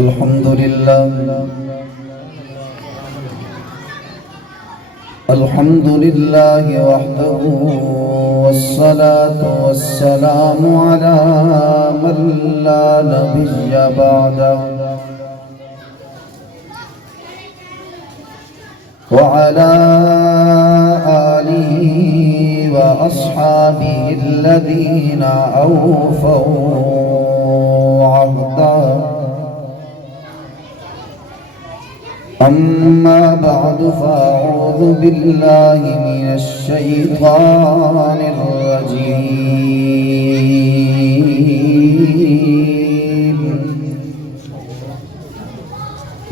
الحمد لله الحمد لله وحده والصلاة والسلام على من لا نبي بعده وعلى آله وأصحابه الذين أوفوا عهده. أما بعد فأعوذ بالله من الشيطان الرجيم.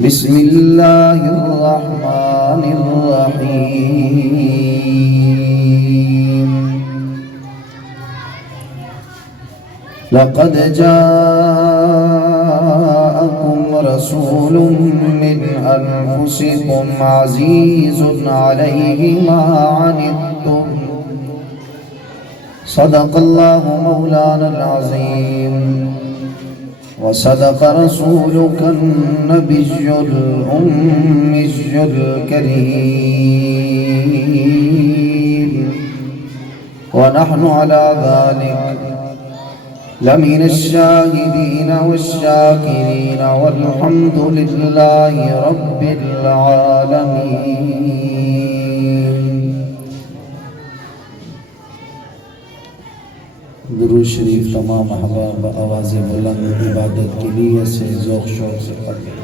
بسم الله الرحمن الرحيم. لقد جاءكم رسول من أنفسكم عزيز عليه ما عنتم صدق الله مولانا العظيم وصدق رسولك النبي الأمي الكريم ونحن على ذلك لمن الشاهدين والشاكرين والحمد لله رب العالمين. درود شریف تمام احباب آواز بلند عبادت کے لیے سے ذوق شوق سے پڑھیں.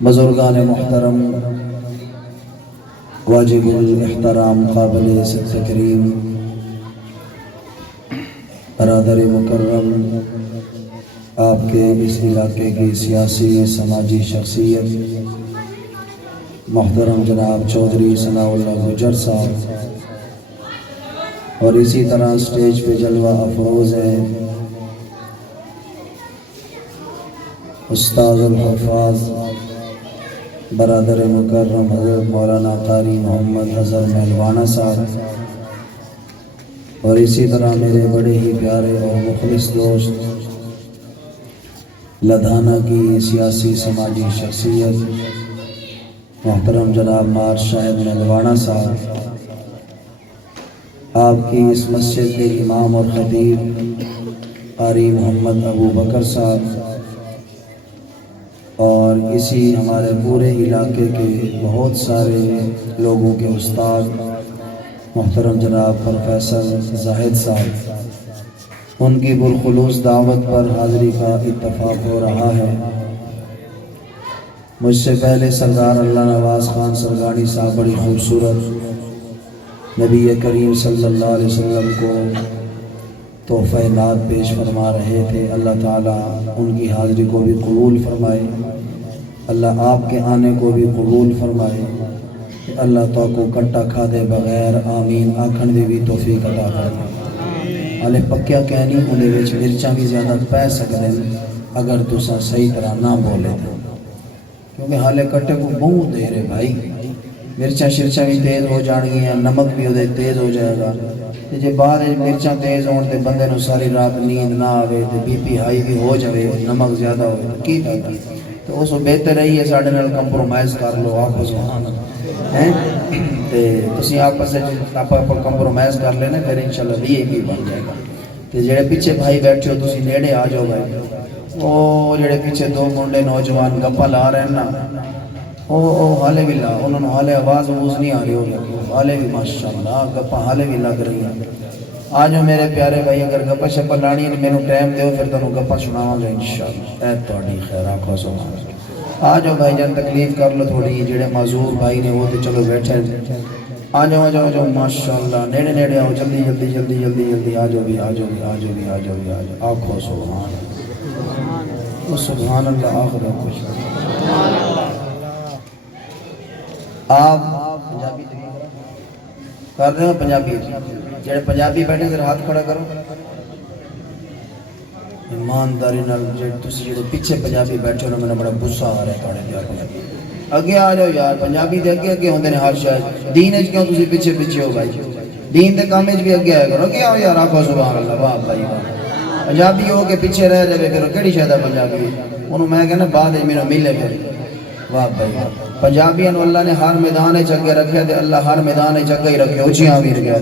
بزرگان محترم، واجب الاحترام، قابل عزت تکریم، برادر مکرم، آپ کے اس علاقے کی سیاسی سماجی شخصیت محترم جناب چودھری ثناء اللہ گجر صاحب، اور اسی طرح سٹیج پہ جلوہ افروز ہیں استاد الحفاظ برادر مکرم حضرت مولانا قاری محمد اظہر مہلوانہ صاحب، اور اسی طرح میرے بڑے ہی پیارے اور مخلص دوست لدھانہ کی سیاسی سماجی شخصیت محترم جناب مار شاہد مہلوانہ صاحب، آپ کی اس مسجد کے امام اور خطیب قاری محمد ابو بکر صاحب، اور اسی ہمارے پورے علاقے کے بہت سارے لوگوں کے استاد محترم جناب پروفیسر زاہد صاحب، ان کی بالخلوص دعوت پر حاضری کا اتفاق ہو رہا ہے. مجھ سے پہلے سردار اللہ نواز خان سرگانی صاحب بڑی خوبصورت نبی کریم صلی اللہ علیہ وسلم کو تحفہ نعت پیش فرما رہے تھے. اللہ تعالیٰ ان کی حاضری کو بھی قبول فرمائے، اللہ آپ کے آنے کو بھی قبول فرمائے، اللہ تعالیٰ کو کٹا کھا دے بغیر آمین آکھن دی بھی توفیق عطا فرمائے. حالے پکیا کہنی انہیں وچ مرچاں بھی زیادہ پہ سکتے اگر تسا صحیح طرح نہ بولے تو، کیونکہ حالے کٹے کو بہت دیر ہے بھائی، مرچاں شرچاں بھی تیز ہو جانگی ہیں، نمک بھی ادھے تیز ہو جائے گا. جے بعد مرچاں تیز ہون تے بندے نو ساری رات نیند نہ آوے تے بی پی ہائی بھی ہو جاوے، نمک زیادہ ہوئے تو کی فائدہ؟ تو اس کو بہتر رہی ہے ساڑھے نال کمپرومائز کر لو. آپ کو سبحان اللہ تے تسی آپس کمپرومائز کر لینا، پھر انشاءاللہ بھی ایک بن جائے گا. تے جڑے پیچھے بھائی بیٹھے ہو تسی نیڑے آ جاؤ بھائی. او جڑے پیچھے دو منڈے نوجوان گپا لا رہے ہیں نا، او حالے بھی لا، انہوں نے حالے آواز نہیں آ رہی ہو رہی، حالے بھی ماشاءاللہ گپا حالے بھی لگ رہی ہیں. آ جاؤ میرے پیارے بھائی، اگر گپا شپا لانی ہے میں نو ٹائم دیو پھر تنوں گپا سناواں گا انشاءاللہ. اے تہاڈی خیر آکھو سبحان اللہ. آ جاؤ بھائی جان، تکلیف کر لو تھوڑی، جڑے معذور بھائی نے وہ تو چلو بیٹھے. آ جاؤ آ جاؤ آ جاؤ ماشاءاللہ، نیڑے نیڑے آؤ، جلدی جلدی جلدی جلدی جلدی آ جاؤ بھی آ جاؤ بھی آ جاؤ بھی آ جاؤ بھی آ جاؤ. آکھو سبحان اللہ سبحان اللہ. آخر کچھ آپ پنجابی کر رہے ہو؟ پنجابی جڑے پنجابی بیٹھے ذرا ہاتھ کھڑا کرو. ایمانداری نال جڑے تسی جڑے پیچھے پنجابی بیٹھے ہو نا، میرا بڑا غصہ آ رہا ہے تھوڑے پیار. اگے آ جاؤ یار، پنجابی دے اگے اگے ہوندے نے ہر شاید، دین وچ کیوں تسی پیچھے پیچھے ہو بھائی؟ دین دے کام وچ بھی اگے آیا کرو، اگے آؤ یار، آکھو سبحان اللہ، واہ بھائی واہ۔ پنجابی ہو کے پیچھے رہ جاوے پھر کیڑی شے دا پنجابی؟ انہوں میں کہنا بعد وچ مینوں ملے پھر، واہ بھائی واہ۔ پنجابیاں نوں اللہ نے ہر میدان وچ اگے رکھیا تے اللہ ہر میدان وچ اگے ہی رکھے، اونچیاں امیر گیا۔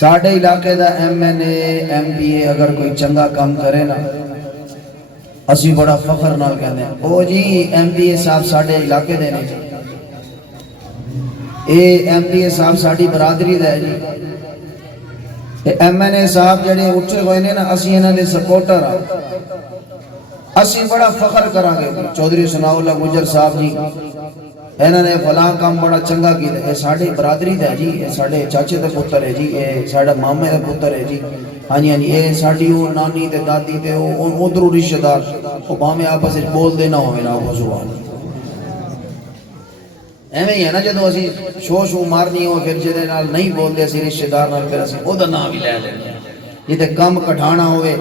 ساڈے علاقے دا M N A M P A اگر کوئی چنگا کام کرے نا، اسی بڑا فخر نال کہندے ہیں او جی ایم پی اے صاحب ساڈے علاقے دے نے، اے ایم پی اے صاحب ساڈی برادری دا ہے جی، ایم این اے صاحب جڑے اٹھے ہوئے نے نا، اسی انہاں دے سپورٹر ہاں، اسی بڑا فخر کران گے۔ چودھری ثناء اللہ گجر صاحب جی انہوں نے فلاں کام بڑا چنگا کیتا، اے ساڈے برادری دا جی، اے ساڈے چاچے دا پتر ہے جی، اے ساڈا مامے دا پتر ہے جی، ہاں جی ہاں جی، اے ساڈی او نانی تے دادی تے او ادھروں رشتہ دار، او بھاویں آپس وچ بول دے نہ ہووے نا، او سبحان اللہ۔ ایویں ہی ہے نا جدوں اسی شو مارنی ہو پھر جدے نال نہیں بولدے اسی رشتہ دار نال، پھر اسی او دا نام بھی لے لیندے ہیں۔ جتے کم کٹھانا ہوئے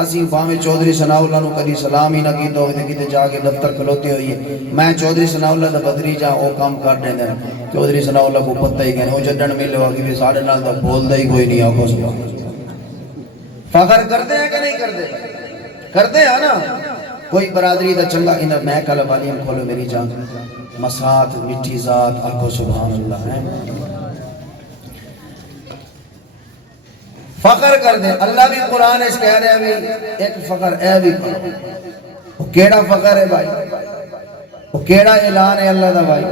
اسی بھاویں چودھری ثناء اللہ نو کدی سلام ہی نہ کیتا ہوئے تے کتے جا کے دفتر کھلوتے ہوئیے، میں چودھری ثناء اللہ دا بدریجا او کام کر دیندے ہیں، چودھری ثناء اللہ کو پتہ ہی کہنے او جڈن ملے ہوا کہ ساڈے نال دا بولدا ہی کوئی نہیں، آکھو سبحان اللہ۔ فخر کرتے ہیں کہ نہیں کرتے؟ کرتے ہیں نا۔ کوئی برادری دا چنگا انہاں میں کل والیم کھولو میری جان، مسات مٹھی ذات، آکھو سبحان اللہ ہے۔ فخر کر دیں، اللہ بھی قرآن اس کہہ رہے ہیں ایک فخر اے بھی کرو، وہ کیڑا فخر ہے بھائی، وہ کیڑا اعلان ہے اللہ دا بھائی؟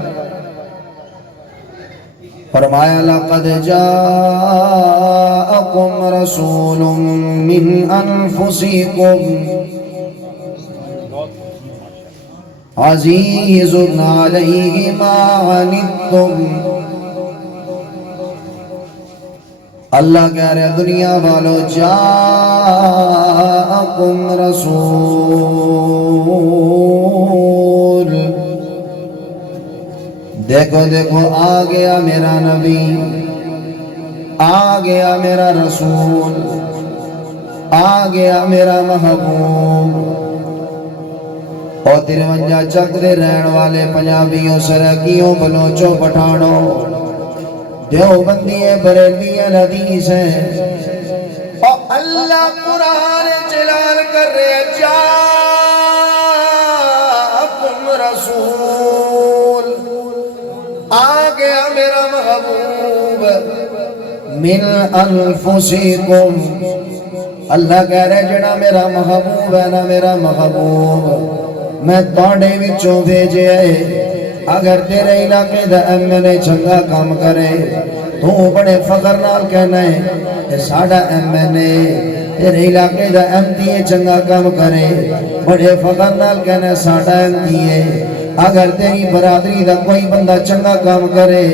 فرمایا لَقَدْ جَاءَكُمْ رَسُولٌ مِّنْ أَنفُسِكُمْ عَزِيزٌ عَلَيْهِ مَا عَنِتُّمْ۔ اللہ کہہ رہے ہیں دنیا والو، جاءکم رسول، دیکھو دیکھو آ گیا میرا نبی، آ گیا میرا رسول، آ گیا میرا محبوب۔ اور 53 چک دے رہن والے پنجابیوں، سرائکیوں، بلوچوں، پٹھانوں، دیوبندی بریلوی حدیث ہے، اور اللہ قرآن جلال کر رہے جاءکم رسول، آ گیا میرا محبوب، من انفسکم، اللہ کہہ رہے جڑا میرا محبوب ہے نا، میرا محبوب میں تاڑے وچوں بھیجے ہے۔ اگر تیرے علاقے دا ایم این اے چنگا کام کرے تو بڑے فخر نال کہنا ہے کہ ساڑا ایم این اے، تیرے علاقے دا ایم پی اے چنگا کام کرے بڑے فخر نال کہنا ہے ساڑا ایم پی اے۔ اگر تیری برادری دا کوئی بندہ چنگا کام کرے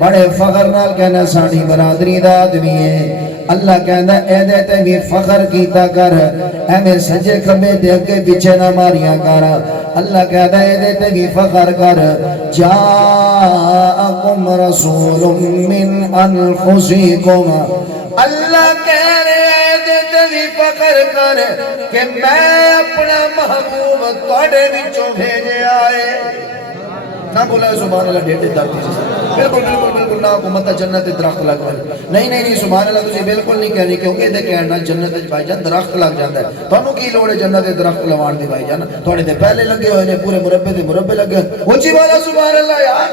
بڑے فخر نال کہنا ہے ساڑی برادری دا آدمی ہے۔ اللہ کہنا ہے اے دے تے بھی فخر کیتا کر، اے میں سجے کھبے دے کے پیچھے نہ ماریاں کر۔ اللہ کہتا ہے دے تے بھی فخر کر، جاءکم رسول من انفسکم، اللہ کہہ رہے دے تے بھی فخر کر کہ میں اپنا محبوب تھوڑے وچوں بھیجے آئے۔ نہ بولا سبحان اللہ ڈیٹے درخت سے، بالکل بالکل بالکل نہ حکومت جنت درخت لگ رہا ہے، نہیں سبحان اللہ تجھے بالکل نہیں کہنی، کیونکہ دے کہنا جنت بھائی جان درخت لگ جاتا ہے، تھانوں کی لوڑ ہے جنت درخت لوان دی بھائی جان؟ تھوڑے دے پہلے لگے ہوئے نے، پورے مربع دے مربع لگے ہوئے، اونچی والا سبحان اللہ یار،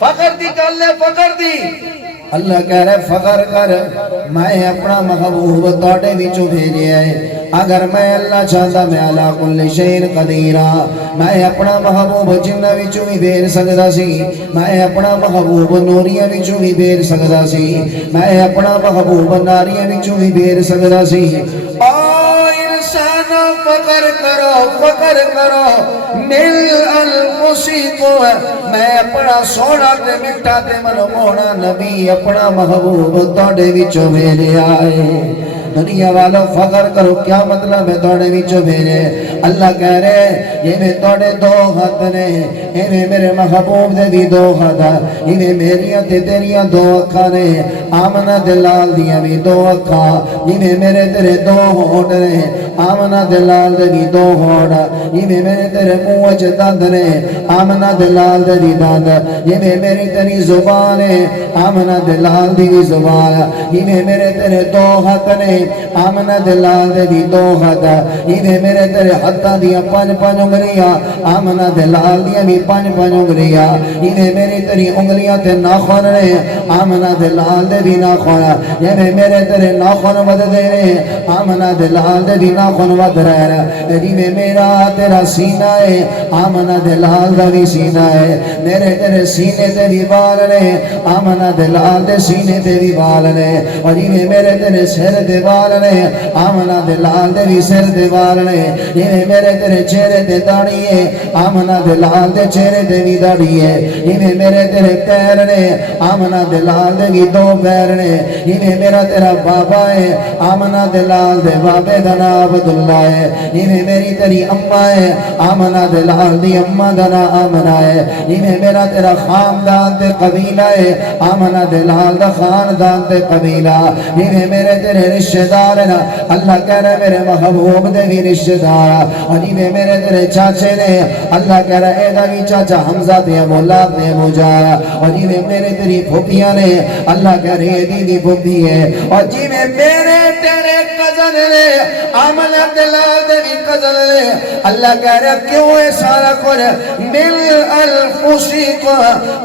فخر دی کل ہے، فخر دی۔ اللہ کہہ رہے فخر کر، میں اپنا محبوب تاڑے وچوں بھیجے آئے، اگر میں اللہ چاہتا میں علا کل شین قدیرہ، میں اپنا محبوب جنہ وچوں بھی بھیج سکتا سی، میں اپنا محبوب نوریاں وچوں بھی بھیج سکتا سی، میں اپنا محبوب ناریاں وچوں بھی بھیج سکتا سی۔ فخر کرو مل انفسکم، میں اپنا سونا تے مٹھا تے منمونا نبی اپنا محبوب تھوڑے وچوں بھیجے آئے۔ دنیا والو فخر کرو، کیا مطلب ہے تھوڑے وچوں بھیجے؟ اللہ کہہ رہے یہ میں تھوڑے دو ہاتھ نے، یہ میں میرے محبوب دے بھی دو ہاتھ، یہ میں میریاں تے تیریاں دو اکھاں نے، آمنہ دلال دیاں بھی دو اکھاں، یہ میں میرے تیرے دو ہونٹ نے، آمنہ دلال دے بھی دو ہوڑ یہ میرے تیرے منہ وچ دند نے آمنہ دلال دے بھی دند یہ میری تیری زبان ہے آمنہ دلال دی بھی زبان یہ میرے تیرے دو ہاتھ نے آمنہ دلال دے بھی دو ہاتھ یہ میرے تیرے ہاتھاں دیا پانچ انگلیاں آمنہ دلال دیا بھی پانچ انگلیاں یہ میری تیری انگلیاں تے ناخن نے آمنہ دلال دے بھی ناخن یہ میرے تیرے ناخن ود دے رہے آمنہ دلال دے بھی ناخن ود رہے یہ میرا تیرا سینہ ہے آمنہ دلال دا بھی سینہ ہے میرے تیرے سینے تے بھی بال نے آمنہ دلال دے سینے تے بھی بال نے اور یہ میرے تیرے سر دے بال نے آمنہ دلال دے بھی سر دے بال نے یہ میرے تیرے چہرے تے داڑھی ہے آمنہ دلال دے چہرے تے بھی داڑھی ہے یہ میرے تیرے پیر نے آمنہ دلال دے بھی دو پیر نے یہ میرا تیرا بابا ہے آمنہ دلال دے بابے دنا عبداللہ ہے یہ میری تیری اممہ ہے آمنہ دلال دی اممہ دنا آمنہ ہے یہ میرا تیرا خاندان تے قبیلہ ہے آمنہ دلال دا خاندان تے قبیلہ یہ میرے تیرے رشتہ دار ہے اللہ کہہ رہے میرے محبوب دے بھی رشتہ دار اور یہ میرے تیرے چاچے نے اللہ کہہ رہے اے دا بھی چاچا حمزہ دے مولاد دے مجایا اور یہ میرے تیری پھوپیاں نے اللہ کہہ رہے دی بھی پھوپی ہے اور جی میں میرے تیرے قزن نے آمنہ دلال دے بھی قزن نے اللہ کہہ رہے کیوں ہے سارا کچھ مل الفوشی کو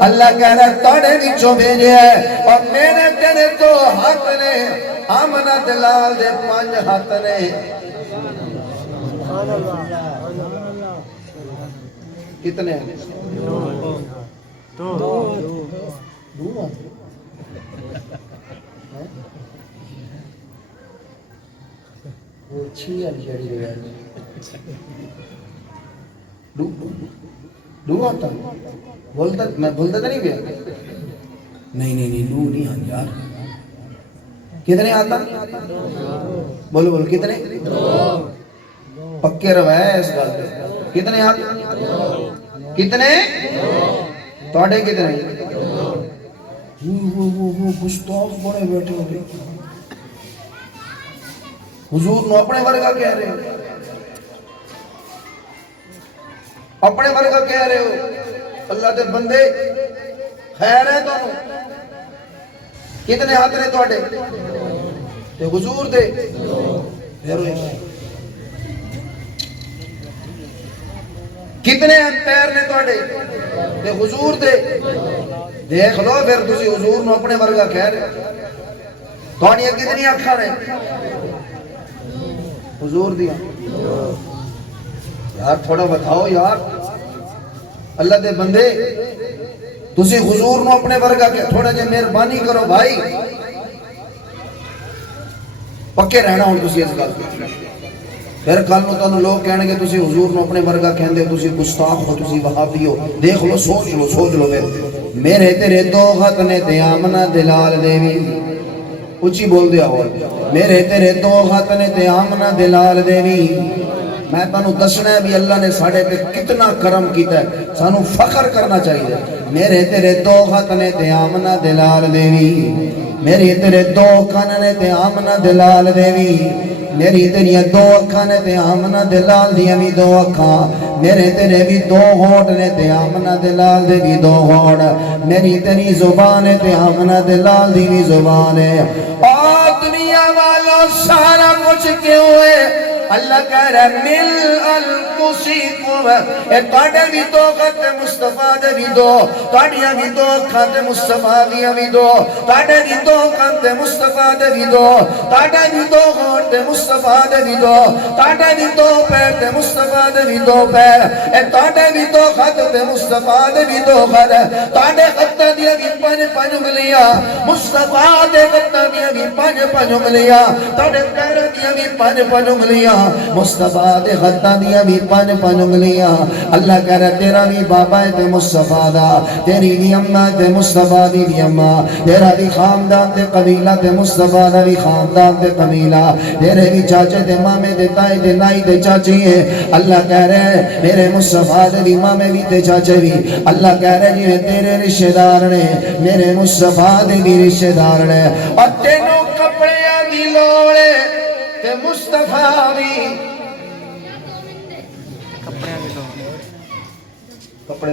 اللہ کہہ رہے توڑے بھی چو بھیجے ہے اور میرے تیرے دو ہاتھ نے آمنہ دلال دے پانچ ہاتھ نے کتنے ہیں دو وہ چھوئی علی جڑی رہے دو آتا میں بھولتا تھا نہیں گیا نہیں دو نہیں آن یار کتنے آتا بولو کتنے پکے روائے اس بات پہ کتنے آتا کتنے توڑے کتنے وہ گستاخ بڑے بیٹھے ہو گئے حضور نو اپنے ورگا کہہ رہے ہو اپنے ورگا کہہ رہے ہو اللہ دے بندے خیر ہے تو کتنے ہاتھ نے توڑے تے حضور دے کتنے پیر نے توڑے تے حضور دے دیکھ لو پھر تسی حضور نو اپنے ورگا کہہ رہے توڑیاں کتنی اکھا نے حضور دیا یار تھوڑا بتاؤ یار اللہ دے بندے تسی حضور نو اپنے ورگا کہ تھوڑا جے مہربانی کرو بھائی پکے رہنا ہوں تسی اس گل پھر کل نو تانوں لوگ کہنے گے تسی حضور نو اپنے ورگا کہندے تسی گستاخ ہو تسی وہابی ہو دیکھ لو سوچ لو میرے تیرے دو ہاتھ نے تے آمنہ دلال دے بھی اچھی بول دیا ہوا میرے تیرے دو ہاتھ نے تے آمنہ دلال دے بھی میں تانوں دسنا ہے بھی اللہ نے ساڑھے پہ کتنا کرم کیتا ہے سانوں فخر کرنا چاہیے میرے تیرے دو ہاتھ نے تے آمنہ دلال دے بھی میرے تیرے دو کان نے تے آمنہ دلال دے بھی میری تیری دو اکھاں نے تے آمنہ دلال دیا بھی دو اکھاں میرے تیرے بھی دو ہوٹ نے تے آمنہ دلال دے بھی دو ہوٹ میری تیری زبان ہے تے آمنہ دلال دی بھی زبان ہے اور دنیا والوں سارا کچھ کیوں ہے اللہ کہہ رہا ہے مل القصیکم اے تاڑے بھی دو خط مصطفیٰ دے بھی دو تاڑیاں بھی دو خط مصطفیٰ دیا بھی دو تاڑے بھی دو خط مصطفیٰ دے بھی دو تاڑے بھی دو خط مصطفیٰ دے بھی دو تاڑے بھی دو پیر دے مصطفیٰ دے بھی دو پیر اے تاڑے بھی دو خط مصطفیٰ دے بھی دو خط تاڑے خط دیا بھی پانچ انگلیاں مصطفیٰ دے خط دیا بھی پانچ انگلیاں تاڑے پیر دیا بھی پانچ انگلیاں مصطفیٰ دے خطہ دیا بھی پانچ انگلیاں اللہ کہہ رہا تیرا بھی بابا ہے تے مصطفیٰ دا تیری بھی اممہ تے مصطفیٰ دی بھی اممہ تیرا بھی خاندان تے قبیلہ تے مصطفیٰ دا بھی خاندان تے قبیلہ تیرے بھی چاچے تے مامے تے تائے تے نائی تے چاچی ہیں اللہ کہہ رہے میرے مصطفیٰ دے بھی مامے بھی تے چاچے بھی اللہ کہہ رہے جی تیرے رشتہ دار نے میرے مصطفیٰ دے بھی رشتہ دار نے اور تینوں کپڑے دی لوڑے تے تے مصطفیٰ بھی کپڑے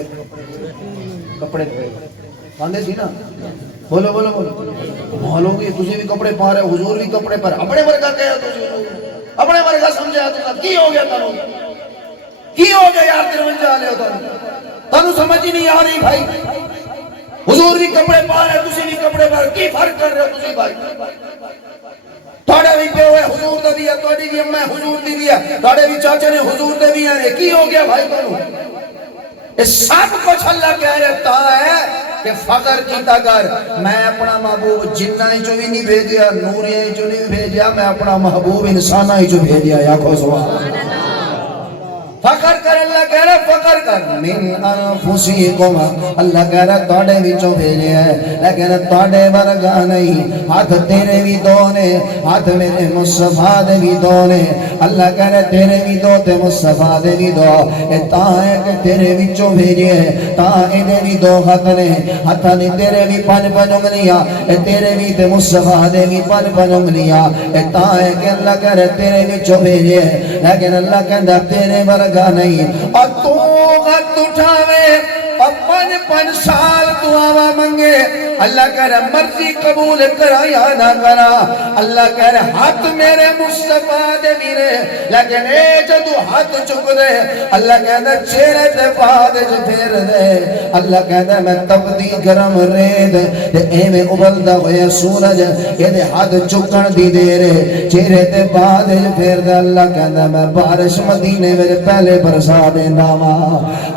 کپڑے پاندے سی نا بولو بولو بولو مولو گی تسی بھی کپڑے پا رہے حضور بھی کپڑے پر اپنے ورگا کہیا تسی اپنے ورگا سمجھا تسی کی ہو گیا تانوں کی ہو گیا یار 53 والے ہو تانوں سمجھ ہی نہیں آ رہی بھائی حضور بھی کپڑے پا رہے تسی بھی کپڑے پا رہے کی فرق کر رہے ہو تسی بھائی تھوڑے بھی پیو ہے حضور دے بھی ہے تھوڑی بھی اماں حضور دی بھی ہے تھوڑے بھی چاچے نے حضور دے بھی ہیں کی ہو گیا بھائی تانوں اس سب کچھ اللہ کہہ رہتا ہے کہ فخر کیتا کر میں اپنا محبوب جنہ ہی جو بھی نہیں بھیجیا نوریہ ہی جو نہیں بھیجیا میں اپنا محبوب انسانہ ہی جو بھیجیا یا کھو سبحان فخر کر اللہ کہہ رہا فخر کر من انفسکم اللہ کہہ رہا توڑے وچوں بھیجے ہیں لیکن توڑے ورگا نہیں ہاتھ تیرے بھی دو نے ہاتھ میرے مصطفیٰ دے بھی دو نے اللہ کہہ رہا تیرے بھی دو تے مصطفیٰ دے بھی دو اے تاں ہے کہ تیرے وچوں بھیجے ہیں تاں ایدے بھی دو ہاتھ نے ہاتھا نے تیرے بھی پن انگلیاں اے تیرے بھی تے مصطفیٰ دے بھی پن انگلیاں اے تاں ہے کہ اللہ کہہ رہا تیرے وچوں بھیجے ہیں لیکن اللہ کہہ رہا تیرے ورگا نہیں اور تو غت اٹھاوے اور 5 سال دعا منگے اللہ کہہ رہا مرضی قبول کرا یا نہ کرا اللہ کہہ رہا ہاتھ میرے مصطفیٰ دے میرے لیکن اے جدو ہاتھ چک دے اللہ کہہ رہا چہرے تے بعد جو پھیر دے اللہ کہہ رہا میں تبدی گرم رید تے اے میں ابلدا ہوئے سورج یہ دے ہاتھ چکن دی دے رہے چہرے تے بعد جو پھیر دے اللہ کہہ رہا میں بارش مدینے میں پہلے برسا دے ناما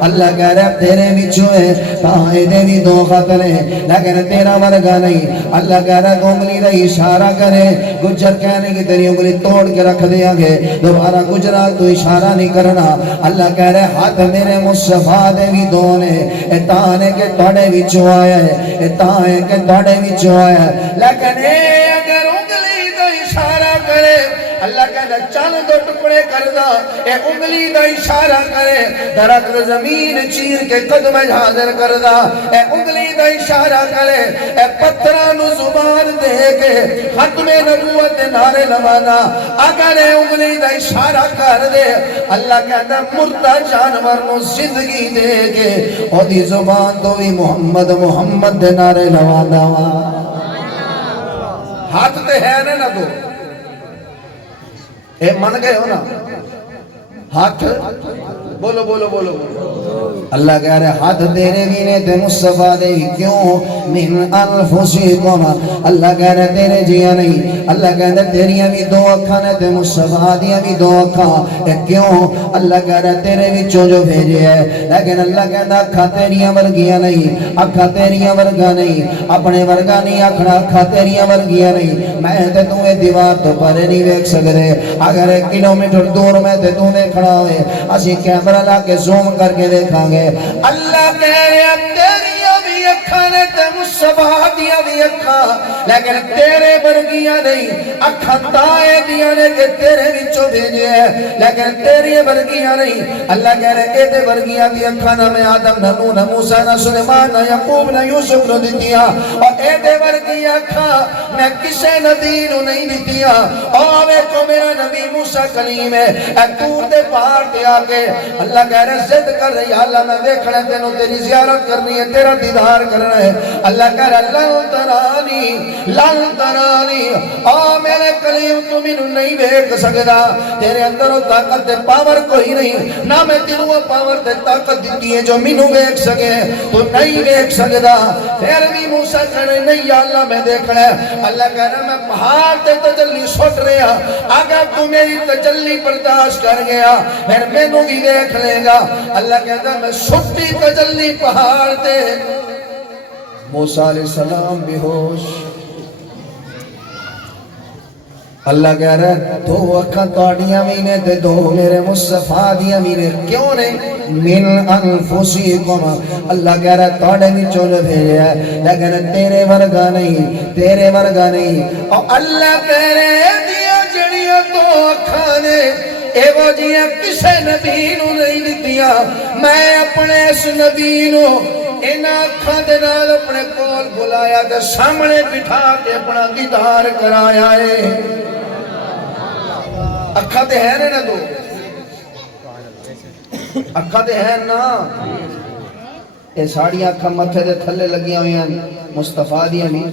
اللہ کہہ رہا تیرے بھی چوئے تاں دے بھی دو خطرے لیکن تیرا ورگا نہیں اللہ کہہ رہا انگلی دا اشارہ کرے گجر کہنے کی تیری انگلی توڑ کے رکھ دیا گے دوبارہ گجرا تو اشارہ نہیں کرنا اللہ کہہ رہا ہاتھ میرے مصطفیٰ دے بھی دو نے اے تانے کے توڑے بھی چوائے اے تانے کے توڑے بھی چوائے لیکن اے اگر انگلی دا اشارہ کرے اللہ کہتا چند دو ٹکڑے کردہ اے انگلی دا اشارہ کرے درخت زمین چیر کے قدم حاضر کردہ اے انگلی دا اشارہ کرے اے پترانو زبان دے کے ختم نبوت نعرے لوانا اگر اے انگلی دا اشارہ کر دے اللہ کہتا مردہ جانور نو زندگی دے کے اور دی زبان تو بھی محمد محمد دے نعرے لوانا ہاتھ تے ہے نہ دو اے من گئے ہو نا ہاتھ بولو بولو بولو اللہ کہہ رہے ہاتھ تیرے بھی نے تے مصطفیٰ دے کیوں من انفسکم اللہ کہہ رہے تیرے جیا نہیں اللہ کہہ رہے تیریاں بھی دو اکھاں نے تے مصطفیٰ دیاں بھی دو اکھاں اے کیوں اللہ کہہ رہے تیرے وچوں جو بھیجے ہے لیکن اللہ کہہ رہا اکھاں تیریاں ورگیاں نہیں اکھاں تیریاں ورگا نہیں اپنے ورگا نہیں آکھنا اکھاں تیریاں ورگیاں نہیں میں تے تمہیں دیوار تو پرے نہیں ویکھ سکدے اگر 1 کلومیٹر دور میں تے تمہیں کھڑا ہوئے اسی کیمرہ لا کے زوم کر کے دیکھاں گے اللہ کہہ رہے اب تیریاں بھی اکھاں نے تے مصطفیٰ دیاں بھی اکھاں لیکن تیرے برگیاں نہیں اکھاں تائے دیاں نے کہ تیرے وچوں بھیجے ہیں لیکن تیری برگیاں نہیں اللہ کہہ رہے اے دے برگیاں دی اکھاں نہ میں آدم نہ نوح نہ موسیٰ نہ سلیمان نہ یعقوب نہ یوسف نہ دتیاں اور اے دے برگیاں اکھاں میں کسے نبی نو نہیں دتیاں آوے کو میرا نبی موسیٰ کلیم ہے اے تور دے پہاڑ دے آگے اللہ کہہ رہے زد کر رہی اللہ میں دیکھنے تینوں تیری زیارت کرنی ہے تیرا دیدار کرنا ہے اللہ کہہ رہا لن ترانی میرے کلیم تم انہوں نہیں دیکھ سکتا تیرے اندر طاقت دے پاور کوئی نہیں نہ میں تینوں پاور دے طاقت دیتی ہے جو منوں دیکھ سکے تو نہیں دیکھ سکتا پھر بھی موسیٰ کہنے نہیں یا اللہ میں دیکھنا ہے اللہ کہہ رہا میں پہاڑ دے تجلی سٹ رہا اگر تو میری تجلی برداشت کر گیا پھر میں نو بھی دیکھ لے گا اللہ کہتا میں سٹی تجلی پہاڑ دے موسیٰ علیہ السلام بے ہوش اللہ کہہ رہا ہے دو اکھاں تاڑیاں بھی نے تے دو میرے مصطفیٰ دیاں بھی نے کیوں نے من انفسکم اللہ کہہ رہا ہے تاڑے بھی چولے بھیجے ہے لیکن تیرے ورگا نہیں اور اللہ کہہ رہے ہیں دیا جڑیاں دو اکھاں نے اے وہ جیاں کسے نبی نو نہیں دتیاں میں اپنے اس نبی نو انہاں اکھاں دے نال اپنے کول بلایا تے سامنے بٹھا کے اپنا دیدار کرایا ہے اکھا تے ہے نا دو اکھا تے ہے نا اے ساڑیاں اکھا متھے دے تھلے لگیاں ہوئی ہیں مصطفیٰ دیا نہیں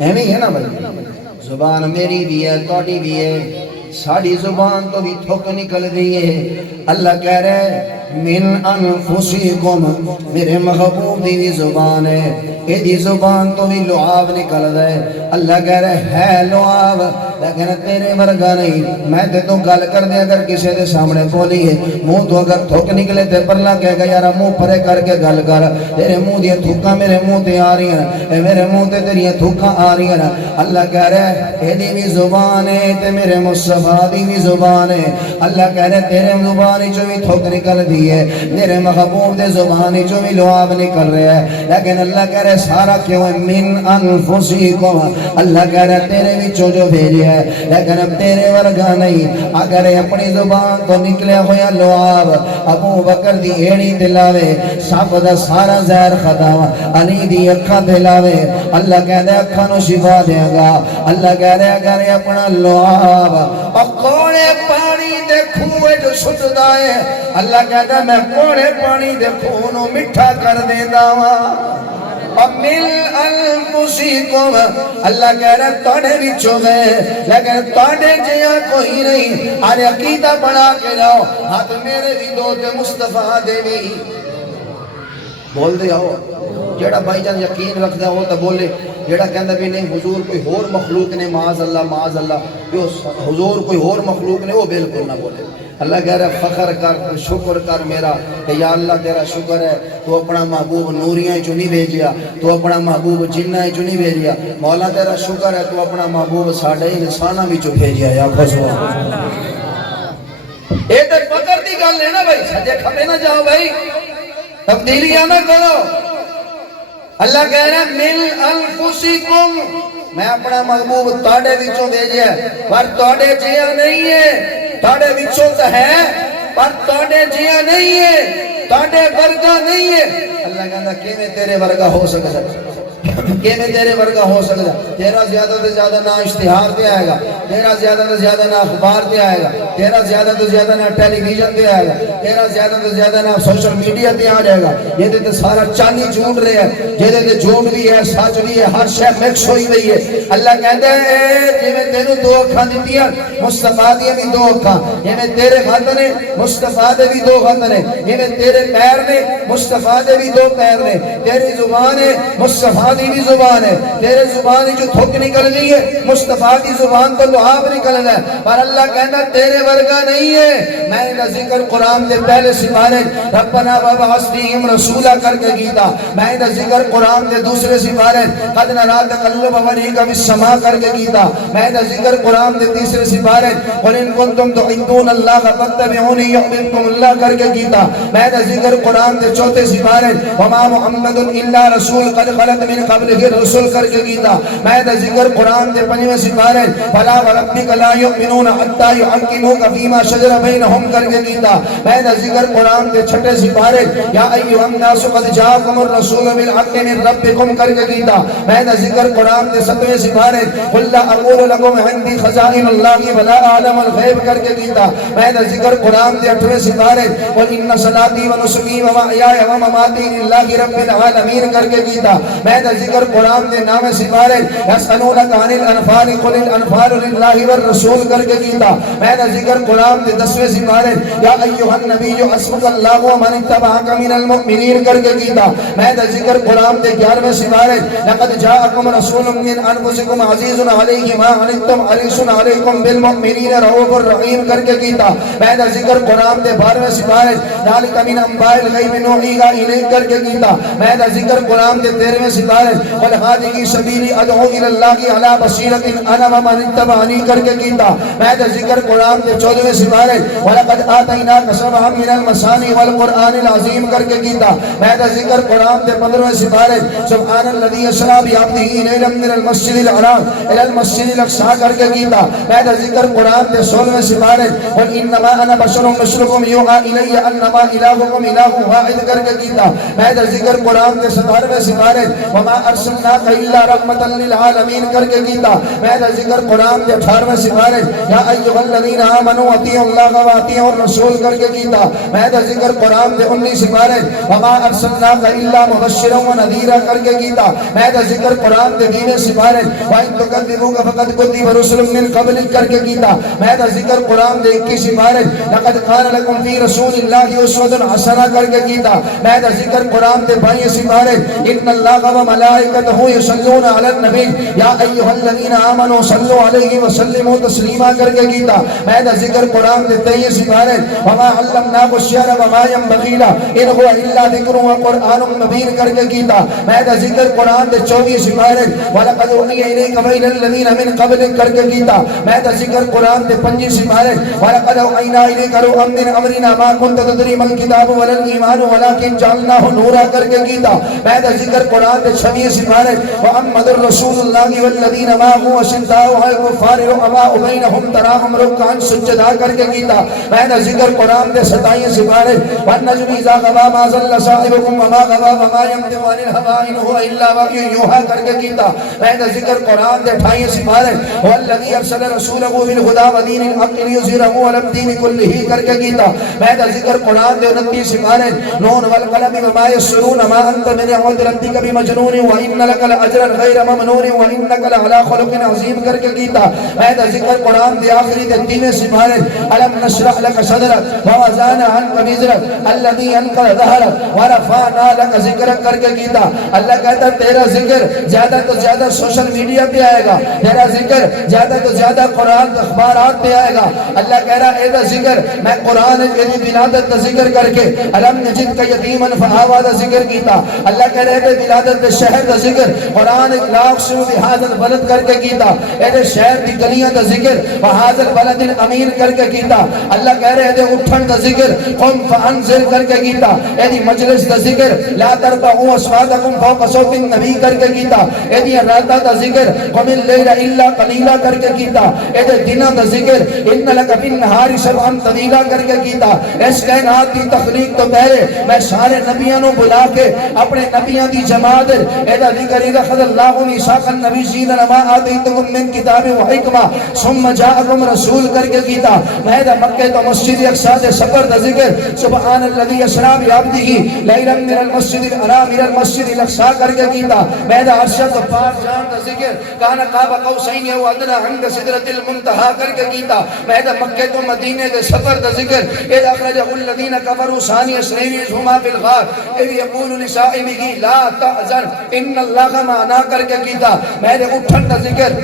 ایمی ہے نا بھائی زبان میری بھی ہے توڑی بھی ہے ساڑی زبان تو بھی تھوک نکل رہی ہے اللہ کہہ رہے ہیں من انفسکم میرے محبوب دی زبان ہے اے دی زبان تو بھی لعاب نکل رہے اللہ کہہ رہے ہے لعاب لیکن تیرے ورگا نہیں میں تے تو گل کر دے اگر کسی دے سامنے بولی ہے منہ تو اگر تھوک نکلے تے پرلا کہے گا یارا منہ پرے کر کے گل کر تیرے منہ دیا تھوکا میرے منہ تے آ رہی ہیں اے میرے منہ تے تیری تھوکا آ رہی ہیں اللہ کہہ رہے اے دی بھی زبان ہے تے میرے مصطفیٰ دی بھی زبان ہے اللہ کہہ رہے تیرے زبانی جو بھی تھوک نکل دی ہے میرے محبوب دے زبانی جو بھی لعاب نکل رہے ہیں لیکن اللہ کہہ رہے سارا کیوں ہے من انفسکم اللہ کہہ رہے تیرے بھی جو بھیجے ہے لیکن اب تیرے ورگا نہیں اگر اپنی زبان تو نکلے ہویا لعاب ابو بکر دی ایڑی دلاوے سب دا سارا زہر ختم علی دی اکھا دلاوے اللہ کہہ دے اکھا نو شفا دے گا اللہ کہہ دے اگر اپنا لعاب اور کوڑے پانی دے کھوئے جو سٹ دائے اللہ کہہ دے میں کوڑے پانی دے کھونو مٹھا کر دے داوا مل انفسکم اللہ کہہ رہا توڑے بھی گئے لیکن توڑے جیا کوئی نہیں آرے عقیدہ بڑھا کے جاؤ ہاتھ میرے بھی دو تے مصطفیٰ دے بھی بول دے آؤ جیڑا بھائی جان یقین رکھ دے ہو تو بولے جیڑا کہندہ بھی نہیں حضور کوئی اور مخلوق نے معاذ اللہ حضور کوئی اور مخلوق نے وہ بالکل نہ بولے اللہ کہہ رہا ہے فخر کر شکر کر میرا کہ یا اللہ تیرا شکر ہے تو اپنا محبوب نوریاں چو نہیں بھیجیا تو اپنا محبوب جنہ چو نہیں بھیجیا مولا تیرا شکر ہے تو اپنا محبوب ساڑھے انسانہ بھی چو بھیجیا یا خسوا اے تے فخر دی گل ہے نا بھائی سجے کھپے نہ جاؤ بھائی تبدیلیاں نہ کرو اللہ کہہ رہا ہے مل انفسکم میں اپنا محبوب تاڑے وچوں بھیجیا پر تاڑے جیا نہیں ہے تاڑے وچوں تو ہے پر تاڑے جیا نہیں ہے تاڑے ورگا نہیں ہے اللہ کہتا کہ میں تیرے ورگا ہو سکتا کہ میں تیرے ورگا ہو سکتا تیرا زیادہ سے زیادہ نہ اشتہار دے آئے گا تیرا زیادہ سے زیادہ نہ اخبار دے آئے گا تیرا زیادہ سے زیادہ نہ ٹیلی ویژن دے آئے گا تیرا زیادہ سے زیادہ نہ سوشل میڈیا دے آ جائے گا یہ دے سارا چالی جھوٹ رہے ہیں یہ دے جھوٹ بھی ہے سچ بھی ہے ہر شے مکس ہوئی گئی ہے اللہ کہتا ہے جی میں تینوں دو اکھاں دیتی ہیں مصطفیٰ دی بھی دو اکھاں یہ میں تیرے خاطر نے مصطفیٰ دے بھی دو خاطر نے یہ میں تیرے پیر نے مصطفیٰ دے بھی دو پیر نے تیری زبان ہے مصطفیٰ دی بھی زبان ہے تیرے زبان جو تھوک نکل رہی ہے مصطفیٰ کی زبان تو لعاب نکل رہا ہے پر اللہ کہنا تیرے ورگا نہیں ہے میں نے ذکر قرآن دے پہلے سپارے ربنا وابعث فیہم رسولا کر کے گیتا میں نے ذکر قرآن دے دوسرے سپارے قد نرا تقلب وجہک فی السماء کر کے گیتا میں نے ذکر قرآن دے تیسرے سپارے قل ان کنتم تحبون اللہ فاتبعونی یحببکم اللہ کر کے گیتا میں نے ذکر قرآن دے چوتھے سپارے وما محمد الا رسول قد خلت من قبلہ رسول کر کے گیتا میں نے ذکر قرآن دے پنجویں سپارے فلا وربک لا یؤمنون حتی یحکموک فیما شجر بینہم کر کے گیتا میں نے ذکر قرآن دے چھٹے سپارے یا ایھا الناس قد جاءکم الرسول بالحق من ربکم کر کے گیتا میں نے ذکر قرآن دے ستویں سپارے قل لا اقول لکم عندی خزائن اللہ ولا اعلم الغیب کر کے گیتا میں نے ذکر قرآن دے اٹھویں سپارے قل ان صلاتی و نسکی و محیای و مماتی للہ رب العالمین کر کے گیتا میں نے ذکر قرآن دے نام سپارے یسألونک عن الانفال قل الانفال للہ والرسول کر کے گیتا میں نے ذکر قرآن دے دسویں سپارے یا ایھا النبی حسبک اللہ ومن اتبعک من المؤمنین کر کے گیتا میں نے ذکر قرآن دے 11ویں سپارے لقد جاءکم رسول من انفسکم عزیز علیہ ما عنتم حریص علیکم بالمؤمنین رؤوف الرحیم کر کے گیتا میں نے ذکر قرآن دے 12ویں سپارے ذالک من انباء الغیب نوحیہ الیک کر کے گیتا میں نے ذکر قرآن دے 13ویں سپارے قل هذه سبیلی ادعو الی اللہ علی بصیرۃ انا ومن اتبعنی کر کے گیتا میں نے ذکر قرآن دے دے 14ویں سپارے وَلَقَدْ آتَيْنَاكَ سَبْعًا مِنَ الْمَثَانِي وَالْقُرْآنِ الْعَظِيمِ کر کے کیتا میں دا ذکر قرآن دے 15ویں سپارے سبحان الذي اسرى بعبده ليلا من المسجد الحرام الى المسجد الاقصى کر کے کیتا میں دا ذکر قرآن دے 16ویں سپارے قل انما انا بشر مثلكم يوحى الي انما الهكم اله واحد کر کے کیتا میں دا ذکر قرآن دے 17ویں سپارے وما ارسلناك الا رحمتا للعالمین کر کے کیتا میں دا ذکر قرآن دے 18ویں سپارے یا ایھا الذین آمنوا اطیعوا اللہ واطیعوا الرسول کر کے کیتا میں دا ذکر قرآن دے 19 سپارے وما ارسلناك الا مبشرا ونذیرا کر کے کیتا میں دا ذکر قرآن دے 20 سپارے وَإِن تُكَذِّبُوكَ فَقَدْ كُذِّبَ رُسُلٌ مِّن قَبْلِكَ کر کے کیتا میں دا ذکر قرآن دے 21 سپارے لَقَدْ كَانَ لَكُمْ فِي رَسُولِ اللَّهِ أُسْوَةٌ حَسَنَةٌ کر کے کیتا میں دا ذکر قرآن دے 22 سپارے إِنَّ اللَّهَ وَمَلَائِكَتَهُ يُصَلُّونَ عَلَى النَّبِيِّ يَا أَيُّهَا الَّذِينَ آمَنُوا صَلُّوا عَلَيْهِ وَسَلِّمُوا تَسْلِيمًا کر کے کیتا میں دا ذکر قرآن دے 23 سپارے وَمَا عَلَّمْنَاهُ الشِّعْرَ وَمَا يَنبَغِي لَهُ إِنْ هُوَ إِلَّا ذِكْرٌ وَقُرْآنٌ مُبِينٌ کر کے کیتا میں دا ذکر قرآن دے 24 سپارے وَلَقَدْ أُوحِيَ إِلَيْكَ وَإِلَى الَّذِينَ مِن قَبْلِكَ کر کے کیتا میں دا ذکر قرآن دے 25 سپارے وَلَقَدْ أَوْحَيْنَا إِلَيْكَ رُوحًا مِّنْ أَمْرِنَا مَا كُنتَ تَدْرِي مَا الْكِتَابُ وَلَا الْإِيمَانُ وَلَكِنْ جَعَلْنَاهُ نُورًا کر کے کیتا میں دا ذکر قرآن دے 26 سپارے وَمُحَمَّدٌ رَّسُولُ اللَّهِ وَالَّذِينَ مَعَهُ أَشِدَّاءُ عَلَى الْكُفَّارِ رُحَمَاءُ بَيْنَهُمْ تَرَاهُمْ رُكَّعًا سُجَّدًا کر کے کیتا میں دا ذکر قرآن دے 27 سپارے وَالنَّجْمِ إِذَا غَوَىٰ مَا ضَلَّ صَاحِبُكُمْ وَمَا غَوَىٰ وَمَا يَنطِقُ عَنِ الْهَوَىٰ إِنْ هُوَ إِلَّا وَحْيٌ يُوحَىٰ کر کے کیتا میں دا ذکر قرآن دے 28 سپارے وَالَّذِي أَرْسَلَ رَسُولَهُ بِالْهُدَىٰ وَدِينِ الْحَقِّ لِيُظْهِرَهُ عَلَى الدِّينِ كُلِّهِ کر کے کیتا میں دا ذکر قرآن دے 29 سپارے نون والقلم وما يسرون ما أنت من نعمة ربك بمجنون وإن لك لأجرا غير ممنون وإنك لعلى خلق عظيم کر کے کیتا میں دا ذکر قرآن دے آخری دے 3 سپارے ألم نشرح لك صدرك ووضعنا عنك وزرك الذي أنقض ظهرك ورفعنا لك ذکرك کر کے کیتا اللہ کہتا تیرا ذکر زیادہ تو زیادہ سوشل میڈیا پہ آئے گا تیرا ذکر زیادہ تو زیادہ قرآن اخبارات پہ آئے گا اللہ کہہ رہا اے ذکر میں قرآن کی ولادت کا ذکر کر کے الم نجد کا یتیما فآویٰ دا ذکر کیتا اللہ کہہ رہے تھے ولادت کے شہر دا ذکر قرآن اخلاق شروع بحاظ البلد کر کے کیتا اے شہر کی گلیاں دا ذکر بحاظ البلد امیر کر کے کیتا اللہ کہہ رہے تھے اٹھن دا ذکر قم فانزل کر کے کیتا اے مجلس دا ذکر لا ترفعوا اصواتکم فوق صوت النبی کر کے کیتا اے راتا دا ذکر قم اللیل الا قلیلا کر کے کیتا اے دنہ دا ذکر ان لک فی النہار سبعا طویلا کر کے کیتا اس کائنات کی تخلیق تو پہلے میں سارے نبیوں کو بلا کے اپنے نبیوں دی جماعت اے دا ذکر اذا خذ اللہ میثاق النبیین لما آتیتکم من کتاب و حکمہ ثم جاءکم رسول کر کے کیتا میں دا مکہ تو مسجد اقصی دے سفر دا ذکر سبحان الذی اسری بعبدہ لیلا من المسجد الحرام الى المسجد الاقصی کر کے کیتا میں دا عرش تو پار جان دا ذکر کان قاب قوسین او ادنی عند سدرۃ المنتہا کر کے کیتا میں دا مکہ تو مدینے دے سفر دا ذکر اذ اخرجہ الذین کفروا ثانی اثنین اذ ہما فی الغار اذ یقول لصاحبہ لا تحزن ان اللہ معنا کر کے کیتا میں نے اٹھن دا ذکر